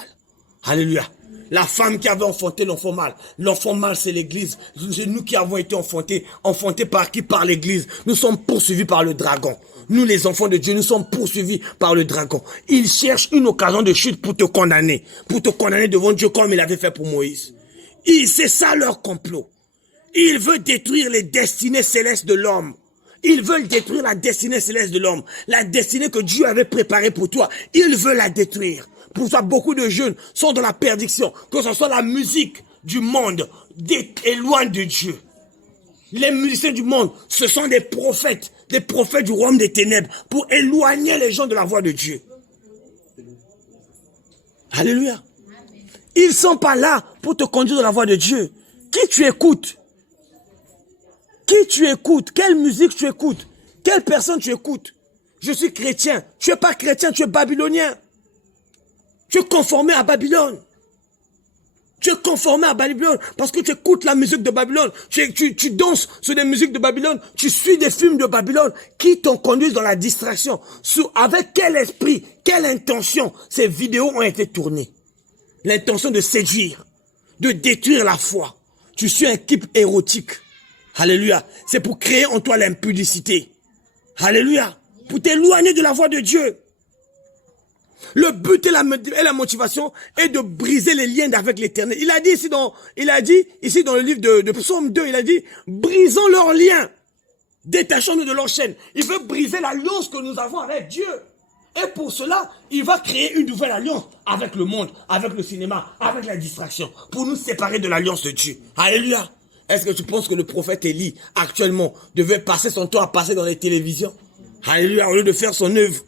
Alléluia. La femme qui avait enfanté l'enfant mâle. L'enfant mâle, c'est l'église. C'est nous qui avons été enfantés. Enfantés par qui? Par l'église. Nous sommes poursuivis par le dragon. Nous, les enfants de Dieu, nous sommes poursuivis par le dragon. Il cherche une occasion de chute pour te condamner. Pour te condamner devant Dieu comme il avait fait pour Moïse. C'est ça leur complot. Ils veulent détruire les destinées célestes de l'homme. Ils veulent détruire la destinée céleste de l'homme. La destinée que Dieu avait préparée pour toi. Ils veulent la détruire. Pour ça, beaucoup de jeunes sont dans la perdition. Que ce soit la musique du monde, éloigne de Dieu. Les musiciens du monde, ce sont des prophètes du royaume des ténèbres, pour éloigner les gens de la voie de Dieu. Alléluia. Ils ne sont pas là pour te conduire dans la voie de Dieu. Qui tu écoutes? Qui tu écoutes? Quelle musique tu écoutes? Quelle personne tu écoutes? Je suis chrétien. Tu n'es pas chrétien, tu es babylonien. Tu es conformé à Babylone. Tu es conformé à Babylone parce que tu écoutes la musique de Babylone. Tu danses sur des musiques de Babylone. Tu suis des films de Babylone qui t'ont conduit dans la distraction. Avec quel esprit, quelle intention ces vidéos ont été tournées? L'intention de séduire, de détruire la foi. Tu suis un clip érotique. Alléluia. C'est pour créer en toi l'impudicité. Alléluia. Pour t'éloigner de la voie de Dieu. Le but et la motivation est de briser les liens avec l'Éternel. Il a dit ici dans le livre de Psaume 2, il a dit, brisons leurs liens. Détachons-nous de leurs chaînes. Il veut briser l'alliance que nous avons avec Dieu. Et pour cela, il va créer une nouvelle alliance avec le monde, avec le cinéma, avec la distraction, pour nous séparer de l'alliance de Dieu. Alléluia. Est-ce que tu penses que le prophète Élie, actuellement, devait passer son temps à passer dans les télévisions? Alléluia, au lieu de faire son œuvre.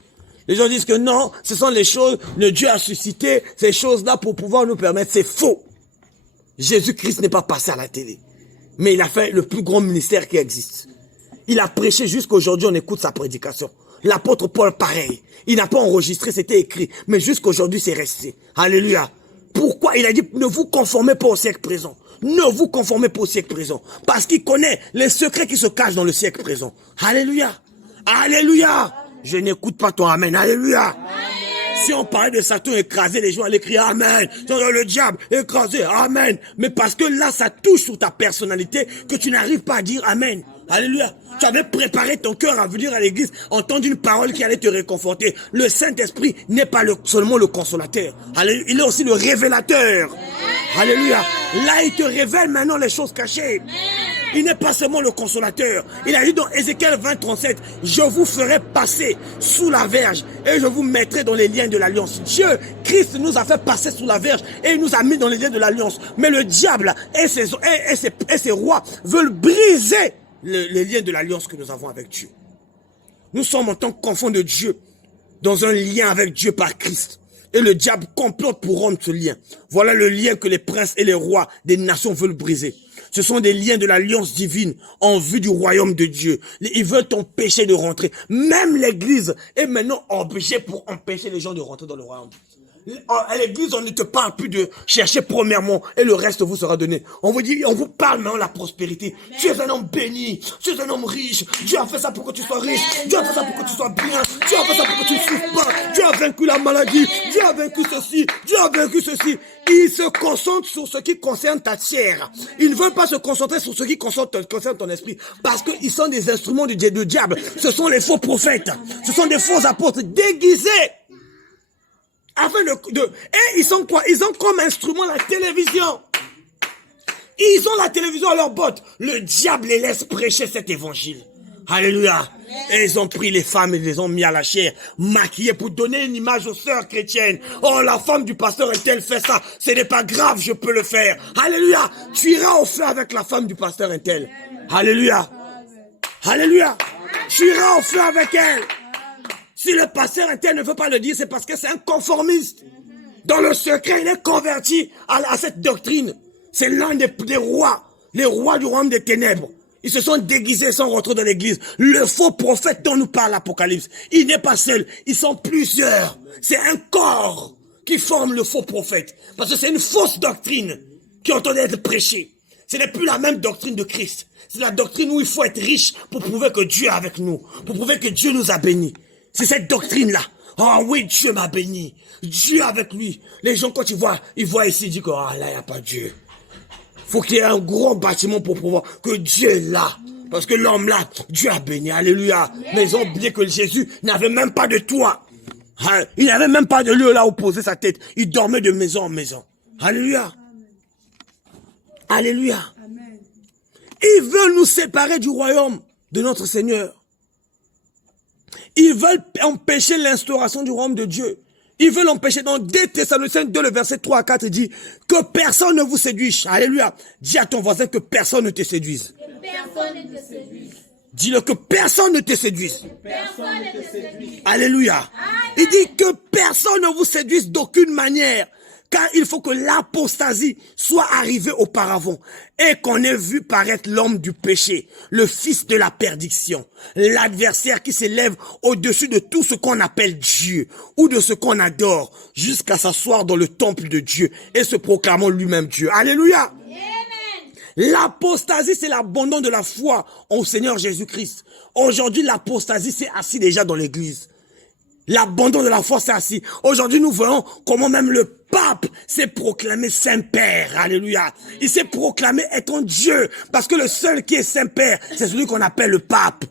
Les gens disent que non, ce sont les choses, le Dieu a suscité ces choses-là pour pouvoir nous permettre. C'est faux. Jésus-Christ n'est pas passé à la télé. Mais il a fait le plus grand ministère qui existe. Il a prêché jusqu'à aujourd'hui, on écoute sa prédication. L'apôtre Paul, pareil. Il n'a pas enregistré, c'était écrit. Mais jusqu'à aujourd'hui, c'est resté. Alléluia. Pourquoi? Il a dit, ne vous conformez pas au siècle présent. Ne vous conformez pas au siècle présent. Parce qu'il connaît les secrets qui se cachent dans le siècle présent. Alléluia. Alléluia. Je n'écoute pas ton amen. Alléluia. Amen. Si on parlait de Satan écraser, les gens allaient crier amen. Le diable écrasé, amen. Mais parce que là, ça touche sur ta personnalité que tu n'arrives pas à dire amen. Alléluia. Tu avais préparé ton cœur à venir à l'église, entendre une parole qui allait te réconforter. Le Saint-Esprit n'est pas seulement le consolateur. Alléluia. Il est aussi le révélateur. Alléluia. Là, il te révèle maintenant les choses cachées. Il n'est pas seulement le consolateur. Il a dit dans Ézéchiel 20, 37, je vous ferai passer sous la verge et je vous mettrai dans les liens de l'alliance. Dieu, Christ nous a fait passer sous la verge et il nous a mis dans les liens de l'alliance. Mais le diable et ses rois veulent briser les liens de l'alliance que nous avons avec Dieu. Nous sommes en tant qu'enfants de Dieu dans un lien avec Dieu par Christ. Et le diable complote pour rompre ce lien. Voilà le lien que les princes et les rois des nations veulent briser. Ce sont des liens de l'alliance divine en vue du royaume de Dieu. Ils veulent t'empêcher de rentrer. Même l'église est maintenant obligée pour empêcher les gens de rentrer dans le royaume. À l'église, on ne te parle plus de chercher premièrement et le reste vous sera donné. On vous dit, on vous parle maintenant de la prospérité. Tu es un homme béni, tu es un homme riche. Dieu a fait ça pour que tu sois riche. Dieu a fait ça pour que tu sois bien. Dieu a fait ça pour que tu ne souffres pas. Dieu a vaincu la maladie. Dieu a vaincu ceci. Dieu a vaincu ceci. Ils se concentrent sur ce qui concerne ta chair. Ils ne veulent pas se concentrer sur ce qui concerne ton esprit. Parce qu'ils sont des instruments de diable. Ce sont les faux prophètes. Ce sont des faux apôtres déguisés. Et ils sont quoi? Ils ont comme instrument la télévision. Ils ont la télévision à leur botte. Le diable les laisse prêcher cet évangile. Alléluia. Et ils ont pris les femmes et les ont mis à la chair, maquillées pour donner une image aux sœurs chrétiennes. Oh, la femme du pasteur est-elle fait ça? Ce n'est pas grave, je peux le faire. Alléluia. Tu iras au feu avec la femme du pasteur est-elle. Alléluia. Alléluia. Tu iras au feu avec elle. Si le pasteur interne ne veut pas le dire, c'est parce que c'est un conformiste. Dans le secret, il est converti à cette doctrine. C'est l'un des rois, les rois du royaume des ténèbres. Ils se sont déguisés sans rentrer dans l'église. Le faux prophète dont nous parle l'Apocalypse, il n'est pas seul, ils sont plusieurs. C'est un corps qui forme le faux prophète. Parce que c'est une fausse doctrine qui entendait être prêchée. Ce n'est plus la même doctrine de Christ. C'est la doctrine où il faut être riche pour prouver que Dieu est avec nous, pour prouver que Dieu nous a bénis. C'est cette doctrine-là. Oh oui, Dieu m'a béni. Dieu avec lui. Les gens, quand ils voient ici, ils disent que là, il n'y a pas Dieu. Faut qu'il y ait un gros bâtiment pour pouvoir que Dieu est là. Parce que l'homme là, Dieu a béni. Alléluia. Mais ils ont oublié que Jésus n'avait même pas de toit. Il n'avait même pas de lieu là où poser sa tête. Il dormait de maison en maison. Alléluia. Alléluia. Ils veulent nous séparer du royaume de notre Seigneur. Ils veulent empêcher l'instauration du royaume de Dieu. Ils veulent empêcher. Dans 2 Thessaloniciens 2, le verset 3 à 4, il dit que personne ne vous séduise. Alléluia. Dis à ton voisin que personne ne te séduise. Que personne ne te séduise. Dis-le que personne ne te séduise. Personne ne te séduise. Alléluia. Amen. Il dit que personne ne vous séduise d'aucune manière. Car il faut que l'apostasie soit arrivée auparavant et qu'on ait vu paraître l'homme du péché, le fils de la perdition, l'adversaire qui s'élève au-dessus de tout ce qu'on appelle Dieu ou de ce qu'on adore jusqu'à s'asseoir dans le temple de Dieu et se proclamant lui-même Dieu. Alléluia! L'apostasie, c'est l'abandon de la foi au Seigneur Jésus-Christ. Aujourd'hui, l'apostasie, c'est assis déjà dans l'église. L'abandon de la foi, c'est assis. Aujourd'hui, nous voyons comment même le pape s'est proclamé Saint-Père. Alléluia. Il s'est proclamé étant Dieu. Parce que le seul qui est Saint-Père, c'est celui qu'on appelle le pape.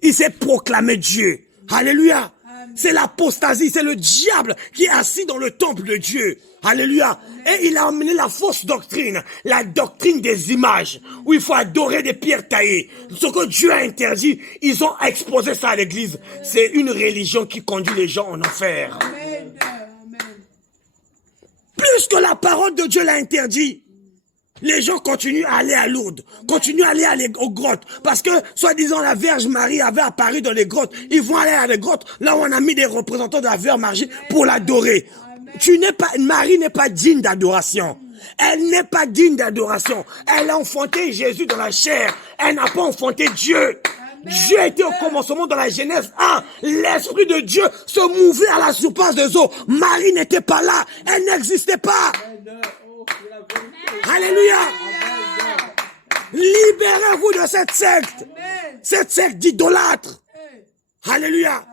Il s'est proclamé Dieu. Alléluia. C'est l'apostasie, c'est le diable qui est assis dans le temple de Dieu. Alléluia. Et il a emmené la fausse doctrine, la doctrine des images, où il faut adorer des pierres taillées. Ce que Dieu a interdit, ils ont exposé ça à l'église. C'est une religion qui conduit les gens en enfer. Amen. Plus que la parole de Dieu l'a interdit. Les gens continuent à aller à Lourdes, continuent à aller aux grottes, parce que, soi-disant, la Vierge Marie avait apparu dans les grottes. Ils vont aller à les grottes, là où on a mis des représentants de la Vierge Marie pour l'adorer. Marie n'est pas digne d'adoration. Elle n'est pas digne d'adoration. Elle a enfanté Jésus dans la chair. Elle n'a pas enfanté Dieu. Dieu était au commencement dans la Genèse 1. L'Esprit de Dieu se mouvait à la surface des eaux. Marie n'était pas là. Elle n'existait pas. Alléluia. Libérez-vous de cette secte d'idolâtres. Alléluia.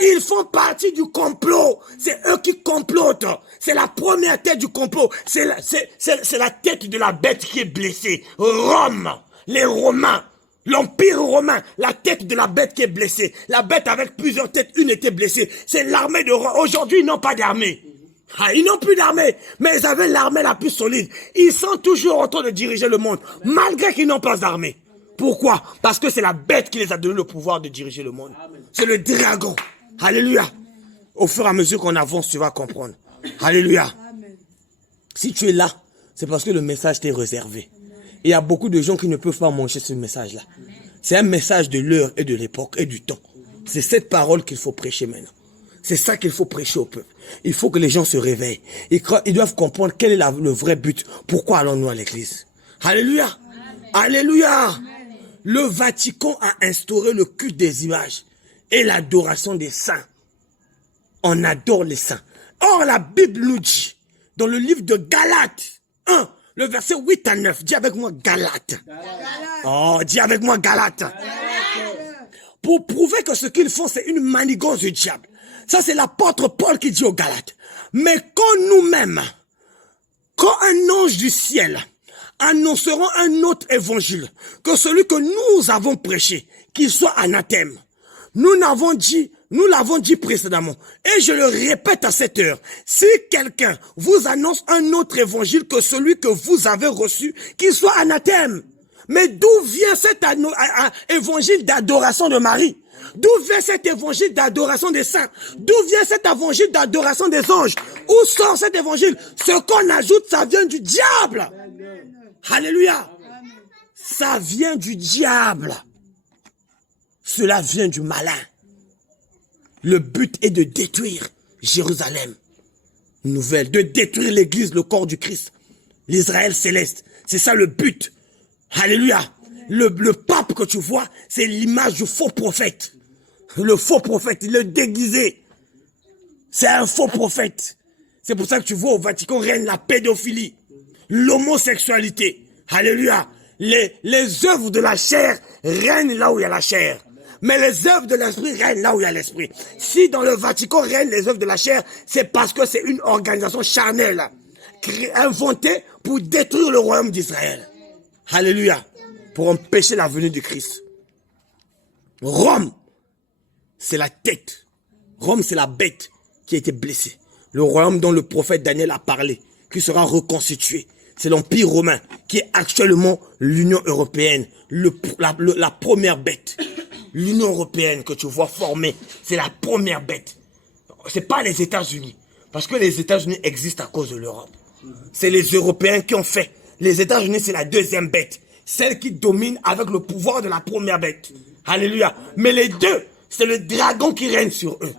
Ils font partie du complot. C'est eux qui complotent. C'est la première tête du complot. C'est la tête de la bête qui est blessée. Rome, les Romains, l'Empire romain, la tête de la bête qui est blessée. La bête avec plusieurs têtes, une était blessée. C'est l'armée de Rome. Aujourd'hui, ils n'ont pas d'armée. Ils n'ont plus d'armée, mais ils avaient l'armée la plus solide. Ils sont toujours en train de diriger le monde, malgré qu'ils n'ont pas d'armée. Pourquoi? Parce que c'est la bête qui les a donné le pouvoir de diriger le monde. C'est le dragon. Alléluia. Au fur et à mesure qu'on avance, tu vas comprendre. Alléluia. Si tu es là, c'est parce que le message t'est réservé. Il y a beaucoup de gens qui ne peuvent pas manger ce message-là. C'est un message de l'heure et de l'époque et du temps. C'est cette parole qu'il faut prêcher maintenant. C'est ça qu'il faut prêcher au peuple. Il faut que les gens se réveillent. Ils doivent comprendre quel est le vrai but. Pourquoi allons-nous à l'église? Alléluia. Alléluia. Le Vatican a instauré le culte des images et l'adoration des saints. On adore les saints. Or, la Bible nous dit, dans le livre de Galates 1, le verset 8 à 9, dis avec moi Galates. Oh, dis avec moi Galates. Pour prouver que ce qu'ils font, c'est une manigance du diable. Ça, c'est l'apôtre Paul qui dit aux Galates. Mais quand nous-mêmes, quand un ange du ciel annonceront un autre évangile que celui que nous avons prêché, qu'il soit anathème, nous l'avons dit précédemment, et je le répète à cette heure, si quelqu'un vous annonce un autre évangile que celui que vous avez reçu, qu'il soit anathème. Mais d'où vient cet évangile d'adoration de Marie? D'où vient cet évangile d'adoration des saints? D'où vient cet évangile d'adoration des anges? Où sort cet évangile? Ce qu'on ajoute, ça vient du diable. Alléluia. Ça vient du diable. Cela vient du malin. Le but est de détruire Jérusalem nouvelle, de détruire l'église, le corps du Christ, l'Israël céleste. C'est ça le but. Alléluia. Le pape que tu vois, c'est l'image du faux prophète. Le faux prophète, il est déguisé. C'est un faux prophète. C'est pour ça que tu vois au Vatican règne la pédophilie, l'homosexualité. Alléluia. Les œuvres de la chair règnent là où il y a la chair. Mais les œuvres de l'esprit règnent là où il y a l'esprit. Si dans le Vatican règnent les œuvres de la chair, c'est parce que c'est une organisation charnelle, inventée pour détruire le royaume d'Israël. Alléluia. Pour empêcher la venue du Christ. Rome, c'est la tête. Rome, c'est la bête qui a été blessée. Le royaume dont le prophète Daniel a parlé, qui sera reconstitué. C'est l'Empire romain, qui est actuellement l'Union européenne, la première bête. L'Union européenne que tu vois formée, c'est la première bête. C'est pas les États-Unis. Parce que les États-Unis existent à cause de l'Europe. C'est les Européens qui ont fait. Les États-Unis, c'est la deuxième bête. Celle qui domine avec le pouvoir de la première bête. Alléluia. Mais les deux, c'est le dragon qui règne sur eux.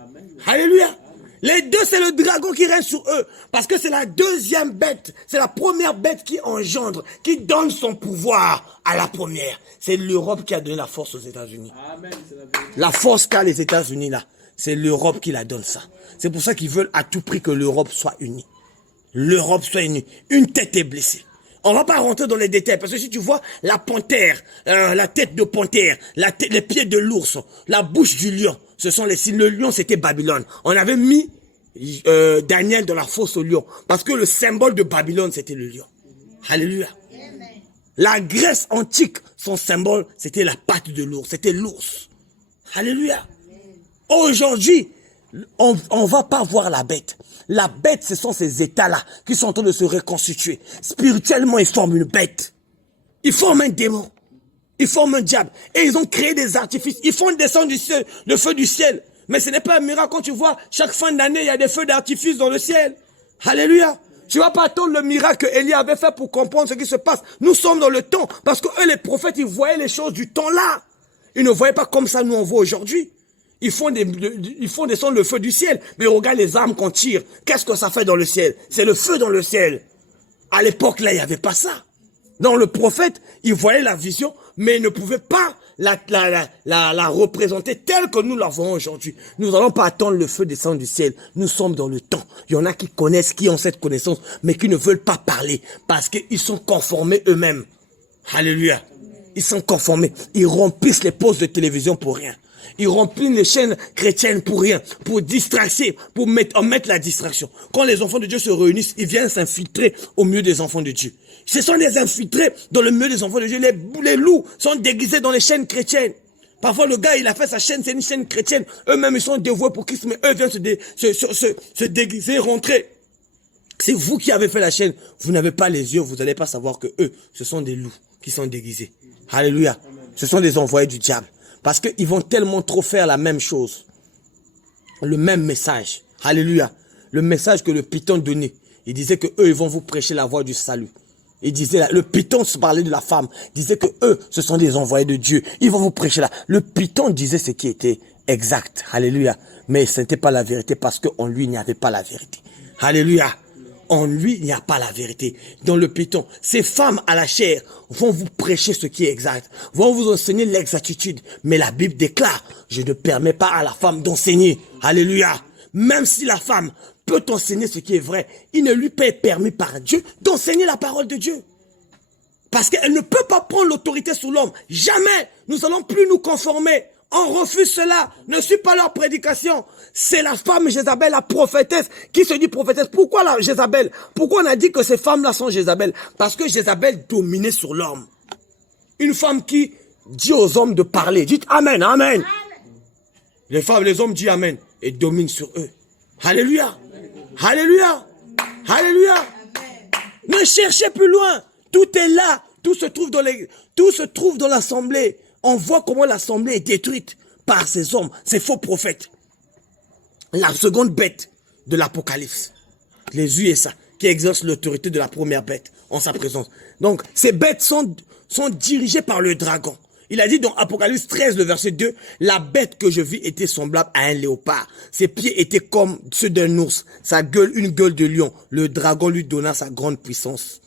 Alléluia. Les deux, c'est le dragon qui règne sur eux. Parce que c'est la deuxième bête. C'est la première bête qui engendre, qui donne son pouvoir à la première. C'est l'Europe qui a donné la force aux États-Unis. La force qu'a les États-Unis là, c'est l'Europe qui la donne ça. C'est pour ça qu'ils veulent à tout prix que l'Europe soit unie. L'Europe soit unie. Une tête est blessée. On va pas rentrer dans les détails, parce que si tu vois la panthère, la tête de panthère, les pieds de l'ours, la bouche du lion, ce sont les signes. Le lion, c'était Babylone. On avait mis Daniel dans la fosse au lion, parce que le symbole de Babylone, c'était le lion. Alléluia. La Grèce antique, son symbole, c'était la patte de l'ours, c'était l'ours. Alléluia. Aujourd'hui, on va pas voir la bête. La bête, ce sont ces états-là qui sont en train de se reconstituer. Spirituellement, ils forment une bête. Ils forment un démon. Ils forment un diable. Et ils ont créé des artifices. Ils font descendre du ciel, le feu du ciel. Mais ce n'est pas un miracle quand tu vois, chaque fin d'année, il y a des feux d'artifice dans le ciel. Alléluia. Tu vas pas attendre le miracle que Élie avait fait pour comprendre ce qui se passe. Nous sommes dans le temps. Parce que eux, les prophètes, ils voyaient les choses du temps là. Ils ne voyaient pas comme ça nous on voit aujourd'hui. Ils font descendre le feu du ciel. Mais regarde les armes qu'on tire. Qu'est-ce que ça fait dans le ciel? C'est le feu dans le ciel. À l'époque, là, il n'y avait pas ça. Donc, le prophète, il voyait la vision, mais il ne pouvait pas la représenter telle que nous l'avons aujourd'hui. Nous n'allons pas attendre le feu descendre du ciel. Nous sommes dans le temps. Il y en a qui connaissent, qui ont cette connaissance, mais qui ne veulent pas parler parce qu'ils sont conformés eux-mêmes. Alléluia. Ils sont conformés. Ils remplissent les postes de télévision pour rien. Ils remplissent les chaînes chrétiennes pour rien, pour distraction, pour mettre la distraction. Quand les enfants de Dieu se réunissent, ils viennent s'infiltrer au milieu des enfants de Dieu. Ce sont des infiltrés dans le milieu des enfants de Dieu. Les loups sont déguisés dans les chaînes chrétiennes. Parfois, le gars, il a fait sa chaîne, c'est une chaîne chrétienne. Eux-mêmes, ils sont dévoués pour Christ, mais eux viennent se déguiser, rentrer. C'est vous qui avez fait la chaîne. Vous n'avez pas les yeux, vous n'allez pas savoir que eux, ce sont des loups qui sont déguisés. Alléluia. Ce sont des envoyés du diable. Parce qu'ils vont tellement trop faire la même chose. Le même message. Alléluia. Le message que le Python donnait. Il disait que eux, ils vont vous prêcher la voie du salut. Il disait, le Python se parlait de la femme. Il disait que eux, ce sont des envoyés de Dieu. Ils vont vous prêcher là. Le Python disait ce qui était exact. Alléluia. Mais ce n'était pas la vérité parce qu'en lui, il n'y avait pas la vérité. Alléluia. En lui, il n'y a pas la vérité. Dans le Python, ces femmes à la chair vont vous prêcher ce qui est exact, vont vous enseigner l'exactitude. Mais la Bible déclare, je ne permets pas à la femme d'enseigner. Alléluia. Même si la femme peut enseigner ce qui est vrai, il ne lui est permis par Dieu d'enseigner la parole de Dieu. Parce qu'elle ne peut pas prendre l'autorité sur l'homme. Jamais. Nous allons plus nous conformer. On refuse cela. Ne suit pas leur prédication. C'est la femme Jézabel, la prophétesse, qui se dit prophétesse. Pourquoi la Jézabel? Pourquoi on a dit que ces femmes-là sont Jézabel? Parce que Jézabel dominait sur l'homme. Une femme qui dit aux hommes de parler. Dites Amen, Amen. Les femmes, les hommes disent Amen et dominent sur eux. Alléluia. Alléluia. Alléluia. Ne cherchez plus loin. Tout est là. Tout se trouve dans l'assemblée. On voit comment l'assemblée est détruite par ces hommes, ces faux prophètes. La seconde bête de l'Apocalypse, les USA, qui exercent l'autorité de la première bête en sa présence. Donc, ces bêtes sont dirigées par le dragon. Il a dit dans Apocalypse 13, le verset 2, la bête que je vis était semblable à un léopard. Ses pieds étaient comme ceux d'un ours, sa gueule, une gueule de lion. Le dragon lui donna sa grande puissance.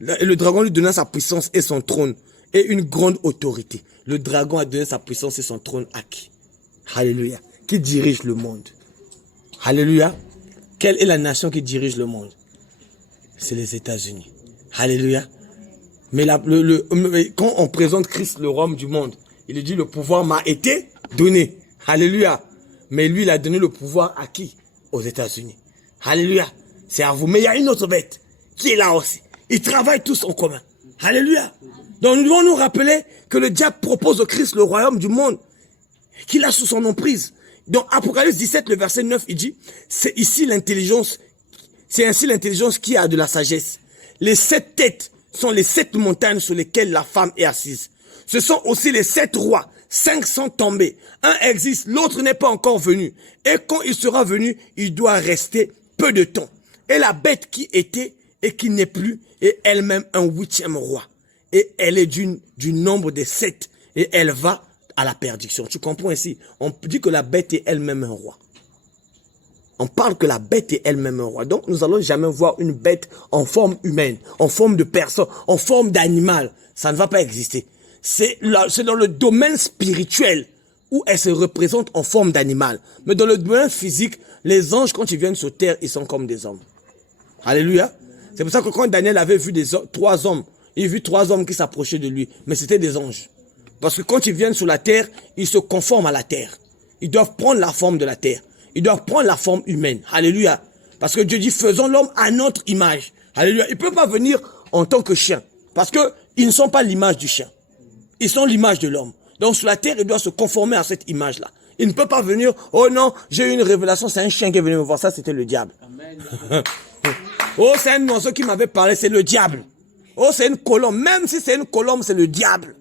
Le dragon lui donna sa puissance et son trône. Et une grande autorité. Le dragon a donné sa puissance et son trône à qui? Alléluia. Qui dirige le monde? Alléluia. Quelle est la nation qui dirige le monde? C'est les États-Unis. Alléluia. Mais quand on présente Christ, le roi du monde, il dit le pouvoir m'a été donné. Alléluia. Mais lui, il a donné le pouvoir à qui? Aux États-Unis. Alléluia. C'est à vous. Mais il y a une autre bête qui est là aussi. Ils travaillent tous en commun. Alléluia. Donc nous devons nous rappeler que le diable propose au Christ le royaume du monde, qu'il a sous son emprise. Dans Apocalypse 17, le verset 9, il dit, c'est ainsi l'intelligence qui a de la sagesse. Les 7 têtes sont les 7 montagnes sur lesquelles la femme est assise. Ce sont aussi les 7 rois. 5 sont tombés. Un existe, l'autre n'est pas encore venu. Et quand il sera venu, il doit rester peu de temps. Et la bête qui était et qui n'est plus est elle-même un 8e roi. Et elle est du nombre des 7. Et elle va à la perdition. Tu comprends ici? On dit que la bête est elle-même un roi. On parle que la bête est elle-même un roi. Donc, nous n'allons jamais voir une bête en forme humaine, en forme de personne, en forme d'animal. Ça ne va pas exister. C'est dans le domaine spirituel où elle se représente en forme d'animal. Mais dans le domaine physique, les anges, quand ils viennent sur terre, ils sont comme des hommes. Alléluia. C'est pour ça que quand Daniel avait vu 3 hommes, il vit 3 hommes qui s'approchaient de lui. Mais c'était des anges. Parce que quand ils viennent sur la terre, ils se conforment à la terre. Ils doivent prendre la forme de la terre. Ils doivent prendre la forme humaine. Alléluia. Parce que Dieu dit, faisons l'homme à notre image. Alléluia. Ils ne peuvent pas venir en tant que chien. Parce qu'ils ne sont pas l'image du chien. Ils sont l'image de l'homme. Donc sur la terre, ils doivent se conformer à cette image-là. Ils ne peuvent pas venir, oh non, j'ai eu une révélation, c'est un chien qui est venu me voir. Ça, c'était le diable. Amen. Oh, c'est un oiseau qui m'avait parlé, c'est le diable. Oh, c'est une colombe. Même si c'est une colombe, c'est le diable.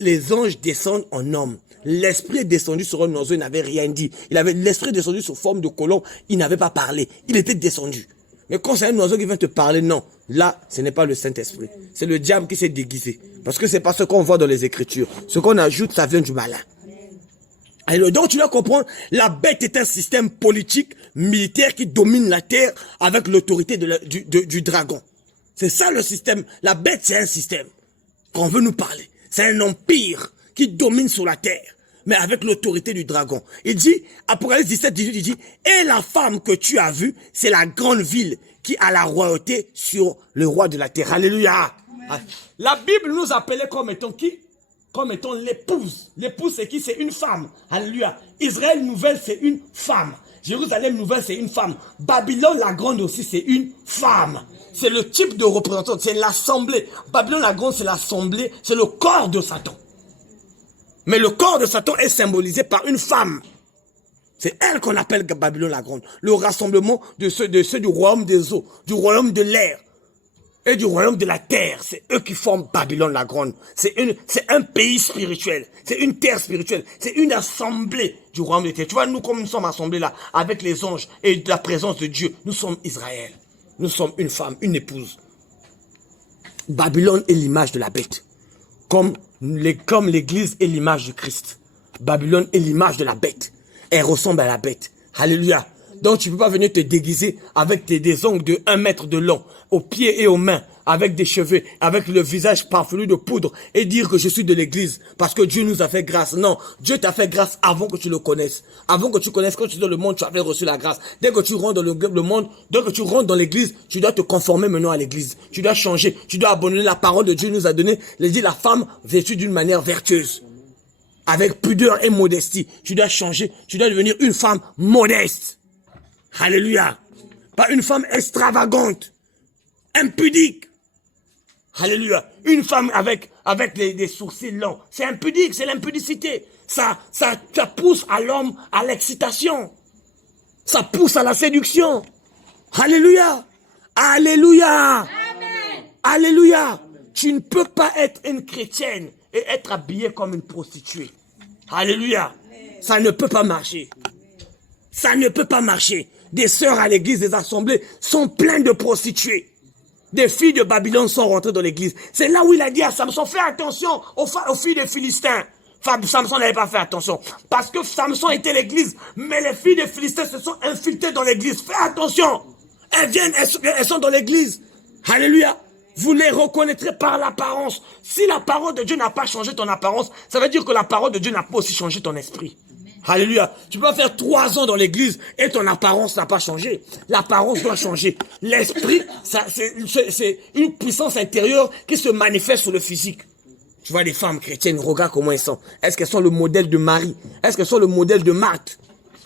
Les anges descendent en homme. L'esprit est descendu sur un oiseau, il n'avait rien dit. L'esprit est descendu sous forme de colombe, il n'avait pas parlé. Il était descendu. Mais quand c'est un oiseau qui vient te parler, non. Là, ce n'est pas le Saint-Esprit. C'est le diable qui s'est déguisé. Parce que c'est pas ce qu'on voit dans les Écritures. Ce qu'on ajoute, ça vient du malin. Alors, donc tu dois comprendre, la bête est un système politique, militaire qui domine la terre avec l'autorité du dragon. C'est ça le système. La bête, c'est un système qu'on veut nous parler. C'est un empire qui domine sur la terre, mais avec l'autorité du dragon. Il dit, Apocalypse 17, 18, il dit, et la femme que tu as vue, c'est la grande ville qui a la royauté sur le roi de la terre. Alléluia. Amen. La Bible nous appelait comme étant qui? Comme étant l'épouse. L'épouse, c'est qui? C'est une femme. Alléluia. Israël nouvelle, c'est une femme. Jérusalem nouvelle, c'est une femme. Babylone la grande aussi, c'est une femme. C'est le type de représentant, c'est l'assemblée. Babylone la grande, c'est l'assemblée, c'est le corps de Satan. Mais le corps de Satan est symbolisé par une femme. C'est elle qu'on appelle Babylone la grande. Le rassemblement de ceux du royaume des eaux, du royaume de l'air. et du royaume de la terre. C'est eux qui forment Babylone la grande. C'est un pays spirituel. C'est une terre spirituelle. C'est une assemblée du royaume de terre. Tu vois, nous, comme nous sommes assemblés là, avec les anges et la présence de Dieu, nous sommes Israël. Nous sommes une femme, une épouse. Babylone est l'image de la bête. Comme l'église est l'image du Christ. Babylone est l'image de la bête. Elle ressemble à la bête. Alléluia. Donc tu ne peux pas venir te déguiser avec des ongles de 1 mètre de long, aux pieds et aux mains, avec des cheveux, avec le visage parfumé de poudre et dire que je suis de l'église parce que Dieu nous a fait grâce. Non, Dieu t'a fait grâce avant que tu le connaisses. Avant que tu connaisses, quand tu es dans le monde, tu avais reçu la grâce. Dès que tu rentres dans le monde, dès que tu rentres dans l'église, tu dois te conformer maintenant à l'église. Tu dois changer, tu dois abandonner la parole de Dieu nous a donné. Il dit la femme vêtue d'une manière vertueuse. Avec pudeur et modestie. Tu dois changer, tu dois devenir une femme modeste. Alléluia. Pas une femme extravagante, impudique. Alléluia. Une femme avec des sourcils longs. C'est impudique, c'est l'impudicité. Ça pousse à l'homme à l'excitation. Ça pousse à la séduction. Alléluia. Alléluia. Amen. Alléluia. Tu ne peux pas être une chrétienne et être habillée comme une prostituée. Alléluia. Ça ne peut pas marcher. Ça ne peut pas marcher. Des sœurs à l'église, des assemblées sont pleines de prostituées. Des filles de Babylone sont rentrées dans l'église. C'est là où il a dit à Samson, fais attention aux filles des Philistins. Samson n'avait pas fait attention. Parce que Samson était l'église. Mais les filles des Philistins se sont infiltrées dans l'église. Fais attention. Elles viennent, elles sont dans l'église. Alléluia. Vous les reconnaîtrez par l'apparence. Si la parole de Dieu n'a pas changé ton apparence, ça veut dire que la parole de Dieu n'a pas aussi changé ton esprit. Alléluia. Tu peux faire 3 ans dans l'église et ton apparence n'a pas changé. L'apparence doit changer. L'esprit, c'est une puissance intérieure qui se manifeste sur le physique. Tu vois des femmes chrétiennes, regarde comment elles sont. Est-ce qu'elles sont le modèle de Marie? Est-ce qu'elles sont le modèle de Marthe?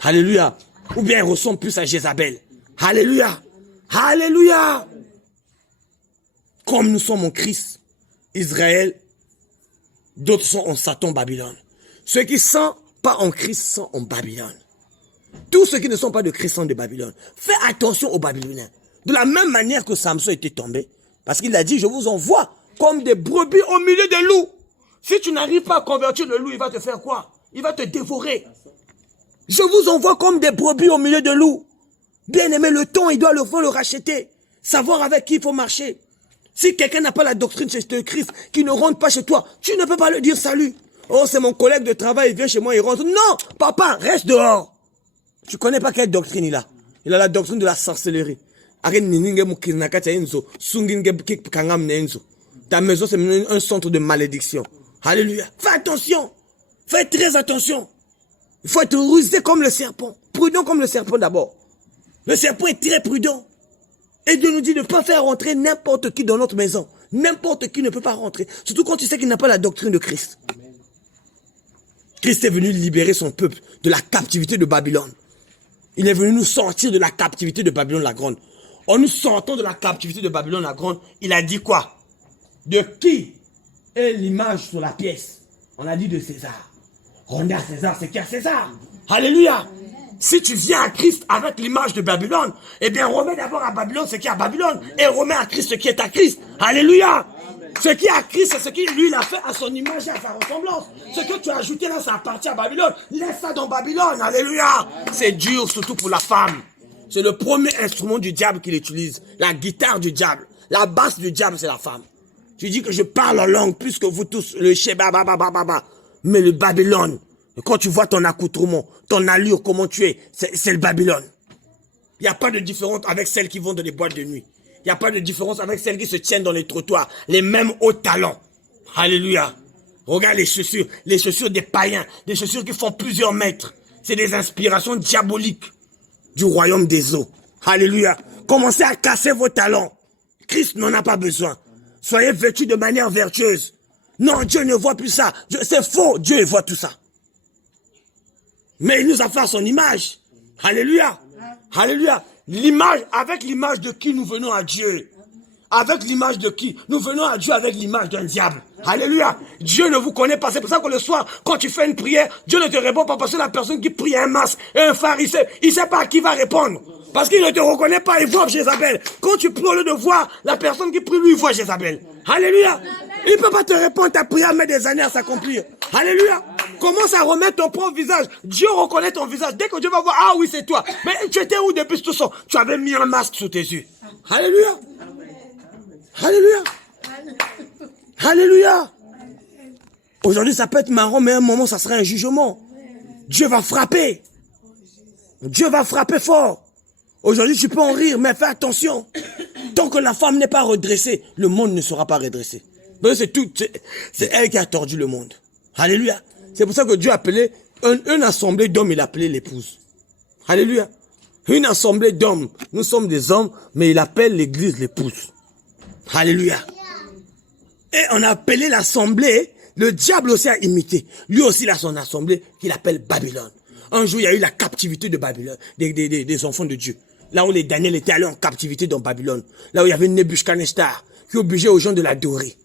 Alléluia. Ou bien elles ressemblent plus à Jézabel. Alléluia. Alléluia. Comme nous sommes en Christ, Israël, d'autres sont en Satan, Babylone. Ceux qui sont pas en Christ sont en Babylone. Tous ceux qui ne sont pas de Christ sont de Babylone. Fais attention aux Babyloniens. De la même manière que Samson était tombé. Parce qu'il a dit, je vous envoie comme des brebis au milieu des loups. Si tu n'arrives pas à convertir le loup, il va te faire quoi? Il va te dévorer. Je vous envoie comme des brebis au milieu de loups. Bien aimé, le temps, il doit faut le racheter. Savoir avec qui il faut marcher. Si quelqu'un n'a pas la doctrine de Christ, qui ne rentre pas chez toi, tu ne peux pas lui dire salut. Oh, c'est mon collègue de travail, il vient chez moi, il rentre. Non, papa, reste dehors. Tu connais pas quelle doctrine il a. Il a la doctrine de la sorcellerie. Ta maison, c'est un centre de malédiction. Alléluia. Fais attention. Fais très attention. Il faut être rusé comme le serpent. Prudent comme le serpent d'abord. Le serpent est très prudent. Et Dieu nous dit de ne pas faire rentrer n'importe qui dans notre maison. N'importe qui ne peut pas rentrer. Surtout quand tu sais qu'il n'a pas la doctrine de Christ. Christ est venu libérer son peuple de la captivité de Babylone. Il est venu nous sortir de la captivité de Babylone la grande. En nous sortant de la captivité de Babylone la grande, il a dit quoi? De qui est l'image sur la pièce? On a dit de César. Rendez à César ce qui est à César. Alléluia. Si tu viens à Christ avec l'image de Babylone, eh bien remets d'abord à Babylone ce qui est à Babylone et remets à Christ ce qui est à Christ. Alléluia. Ce qui est à Christ, c'est ce qu'il lui a fait à son image et à sa ressemblance. Ce que tu as ajouté là, ça appartient à Babylone. Laisse ça dans Babylone. Alléluia. C'est dur, surtout pour la femme. C'est le premier instrument du diable qu'il utilise. La guitare du diable. La basse du diable, c'est la femme. Tu dis que je parle en langue plus que vous tous. Le sheba, mais le Babylone. Quand tu vois ton accoutrement, ton allure, comment tu es, c'est le Babylone. Il n'y a pas de différence avec celles qui vont dans les boîtes de nuit. Il n'y a pas de différence avec celles qui se tiennent dans les trottoirs. Les mêmes hauts talons. Alléluia. Regarde les chaussures des païens. Des chaussures qui font plusieurs mètres. C'est des inspirations diaboliques du royaume des eaux. Alléluia. Commencez à casser vos talons. Christ n'en a pas besoin. Soyez vêtus de manière vertueuse. Non, Dieu ne voit plus ça. C'est faux. Dieu voit tout ça. Mais il nous a fait à son image. Alléluia. Alléluia. L'image, avec l'image de qui nous venons à Dieu? Avec l'image de qui? Nous venons à Dieu avec l'image d'un diable. Alléluia. Dieu ne vous connaît pas. C'est pour ça que le soir, quand tu fais une prière, Dieu ne te répond pas parce que la personne qui prie un masque et un pharisée, il ne sait pas à qui va répondre. Parce qu'il ne te reconnaît pas, il voit Jézabel. Quand tu pries, au lieu de voir la personne qui prie, lui, il voit Jézabel. Alléluia. Il ne peut pas te répondre, ta prière met des années à s'accomplir. Alléluia. Commence à remettre ton propre visage. Dieu reconnaît ton visage. Dès que Dieu va voir, ah oui, c'est toi. Mais tu étais où depuis tout ça? Tu avais mis un masque sous tes yeux. Alléluia. Alléluia. Alléluia. Aujourd'hui, ça peut être marrant, mais à un moment, ça sera un jugement. Dieu va frapper. Dieu va frapper fort. Aujourd'hui, tu peux en rire, mais fais attention. Tant que la femme n'est pas redressée, le monde ne sera pas redressé. C'est elle qui a tordu le monde. Alléluia. C'est pour ça que Dieu a appelé une assemblée d'hommes, il a appelé l'épouse. Alléluia. Une assemblée d'hommes. Nous sommes des hommes, mais il appelle l'église l'épouse. Alléluia. Et on a appelé l'assemblée, le diable aussi a imité. Lui aussi, il a son assemblée qu'il appelle Babylone. Un jour, il y a eu la captivité de Babylone, des enfants de Dieu. Là où les Daniel étaient allés en captivité dans Babylone. Là où il y avait Nebuchadnezzar qui obligeait aux gens de l'adorer.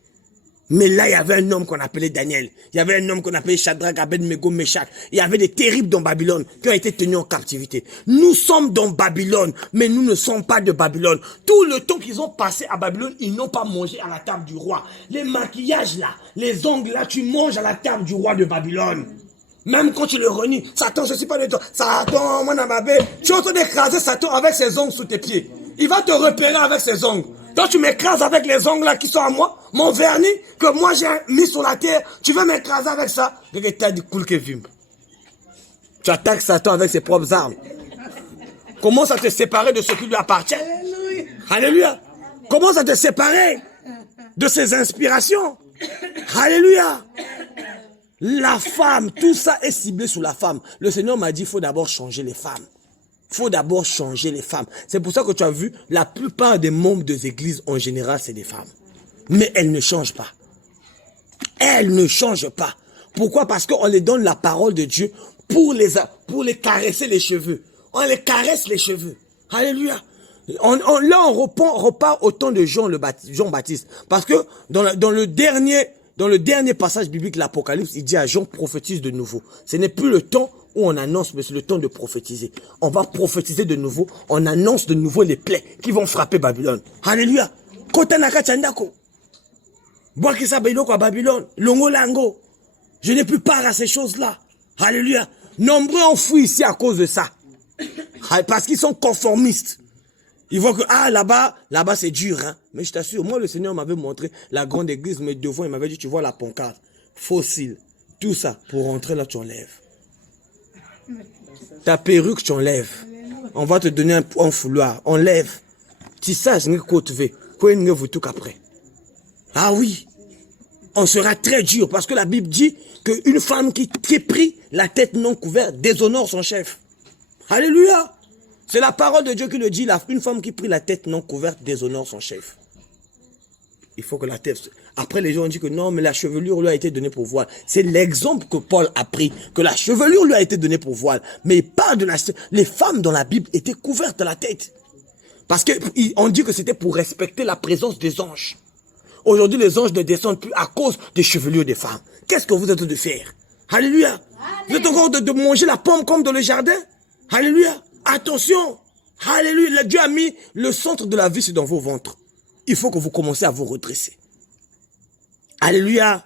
Mais là, il y avait un homme qu'on appelait Daniel. Il y avait un homme qu'on appelait Shadrach, Abednego, Meshach. Il y avait des terribles dans Babylone qui ont été tenus en captivité. Nous sommes dans Babylone, mais nous ne sommes pas de Babylone. Tout le temps qu'ils ont passé à Babylone, ils n'ont pas mangé à la table du roi. Les maquillages là, les ongles là, tu manges à la table du roi de Babylone. Même quand tu le renies, Satan, je ne suis pas de toi. Satan, mon amabé, tu es en train d'écraser Satan avec ses ongles sous tes pieds. Il va te repérer avec ses ongles. Donc tu m'écrases avec les ongles là qui sont à moi, mon vernis que moi j'ai mis sur la terre, tu veux m'écraser avec ça. Tu attaques Satan avec ses propres armes. Commence à te séparer de ce qui lui appartient. Alléluia. Alléluia. Commence à te séparer de ses inspirations. Alléluia. La femme, tout ça est ciblé sur la femme. Le Seigneur m'a dit, il faut d'abord changer les femmes. Il faut d'abord changer les femmes. C'est pour ça que tu as vu, la plupart des membres des églises en général, c'est des femmes. Mais elles ne changent pas. Elles ne changent pas. Pourquoi? Parce qu'on les donne la parole de Dieu pour les caresser les cheveux. On les caresse les cheveux. Alléluia. Là, on repart au temps de Jean-Baptiste. Parce que dans le dernier passage biblique, l'Apocalypse, il dit à Jean, prophétise de nouveau. Ce n'est plus le temps où on annonce, mais c'est le temps de prophétiser. On va prophétiser de nouveau, on annonce de nouveau les plaies qui vont frapper Babylone. Alléluia. Kotanaka Chandako. Boakisa Bailoko à Babylone. Longo Lango. Je n'ai plus part à ces choses-là. Alléluia. Nombreux ont fui ici à cause de ça. Parce qu'ils sont conformistes. Ils voient que, là-bas c'est dur, hein. Mais je t'assure, moi, le Seigneur m'avait montré la grande église, mais devant, il m'avait dit, tu vois la pancarte, fossile, tout ça, pour rentrer là, tu enlèves. Ta perruque, tu enlèves. On va te donner un fouloir, enlève. Tu sais, je n'ai vous tout après. Ah oui. On sera très dur, parce que la Bible dit qu'une femme qui prie la tête non couverte déshonore son chef. Alléluia. C'est la parole de Dieu qui le dit, une femme qui prie la tête non couverte déshonore son chef. Il faut que la tête... Après, les gens ont dit que non, mais la chevelure lui a été donnée pour voile. C'est l'exemple que Paul a pris, que la chevelure lui a été donnée pour voile. Mais il parle de les femmes dans la Bible étaient couvertes de la tête. Parce qu'on dit que c'était pour respecter la présence des anges. Aujourd'hui, les anges ne descendent plus à cause des chevelures des femmes. Qu'est-ce que vous êtes en train de faire? Alléluia. Vous êtes encore de manger la pomme comme dans le jardin? Alléluia. Attention. Alléluia. Dieu a mis le centre de la vie, c'est dans vos ventres. Il faut que vous commenciez à vous redresser. Alléluia.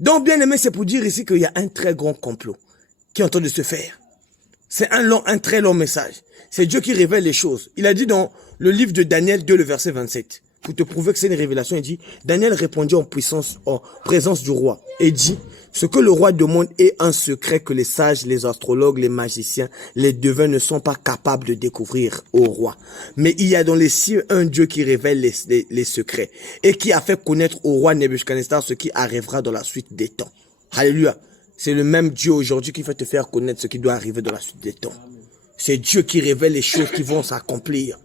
Donc, bien aimé, c'est pour dire ici qu'il y a un très grand complot qui est en train de se faire. C'est un très long message. C'est Dieu qui révèle les choses. Il a dit dans le livre de Daniel 2, le verset 27, pour te prouver que c'est une révélation, il dit, Daniel répondit en présence du roi, et dit, ce que le roi demande est un secret que les sages, les astrologues, les magiciens, les devins ne sont pas capables de découvrir au roi. Mais il y a dans les cieux un Dieu qui révèle les secrets, et qui a fait connaître au roi Nebuchadnezzar ce qui arrivera dans la suite des temps. Alléluia. C'est le même Dieu aujourd'hui qui fait te faire connaître ce qui doit arriver dans la suite des temps. C'est Dieu qui révèle les choses qui vont s'accomplir.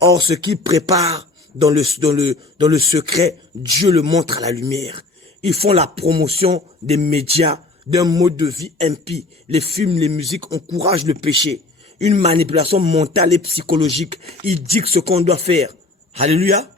Or, ce qu'il prépare dans le secret, Dieu le montre à la lumière. Ils font la promotion des médias, d'un mode de vie impie. Les films, les musiques encouragent le péché. Une manipulation mentale et psychologique. Ils disent ce qu'on doit faire. Alléluia.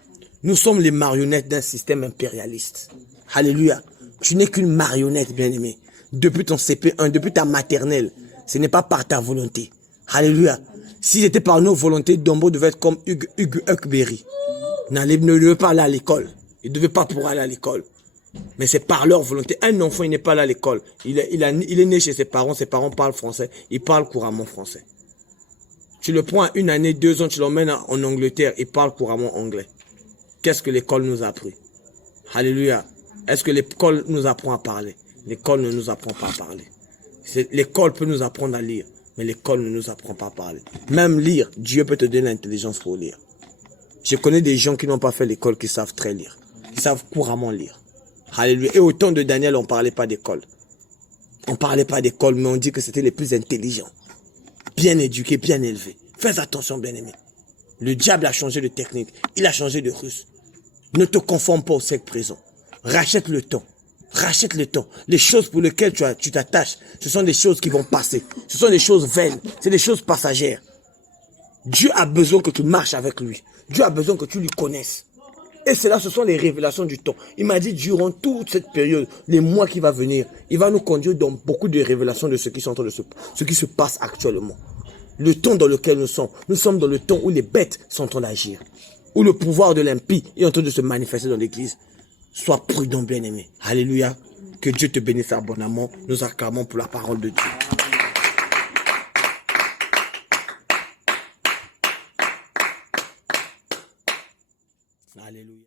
Nous sommes les marionnettes d'un système impérialiste. Alléluia. Tu n'es qu'une marionnette, bien-aimé. Depuis ton CP1, depuis ta maternelle, ce n'est pas par ta volonté. Alléluia. Si c'était par nos volontés, Dombo devait être comme Hugues Huckberry. Ne devait pas aller à l'école. Il ne devait pas pouvoir aller à l'école. Mais c'est par leur volonté. Un enfant, il n'est pas là à l'école. Il est né chez ses parents parlent français. Il parle couramment français. Tu le prends à 1 année, 2 ans, tu l'emmènes en Angleterre, il parle couramment anglais. Qu'est-ce que l'école nous a appris? Alléluia. Est-ce que l'école nous apprend à parler? L'école ne nous apprend pas à parler. L'école peut nous apprendre à lire, mais l'école ne nous apprend pas à parler. Même lire, Dieu peut te donner l'intelligence pour lire. Je connais des gens qui n'ont pas fait l'école, qui savent très lire, qui savent couramment lire. Alléluia. Et au temps de Daniel, on ne parlait pas d'école. On ne parlait pas d'école, mais on dit que c'était les plus intelligents. Bien éduqués, bien élevés. Fais attention, bien-aimé. Le diable a changé de technique. Il a changé de ruse. Ne te conforme pas au siècle présent. Rachète le temps. Rachète le temps. Les choses pour lesquelles tu t'attaches, ce sont des choses qui vont passer. Ce sont des choses vaines. C'est des choses passagères. Dieu a besoin que tu marches avec lui. Dieu a besoin que tu lui connaisses. Et cela, ce sont les révélations du temps. Il m'a dit, durant toute cette période, les mois qui vont venir, il va nous conduire dans beaucoup de révélations de ce qui se passe actuellement. Le temps dans lequel nous sommes dans le temps où les bêtes sont en train d'agir. Où le pouvoir de l'impie est en train de se manifester dans l'église. Sois prudent, bien-aimé. Alléluia. Que Dieu te bénisse abondamment. Nous acclamons pour la parole de Dieu.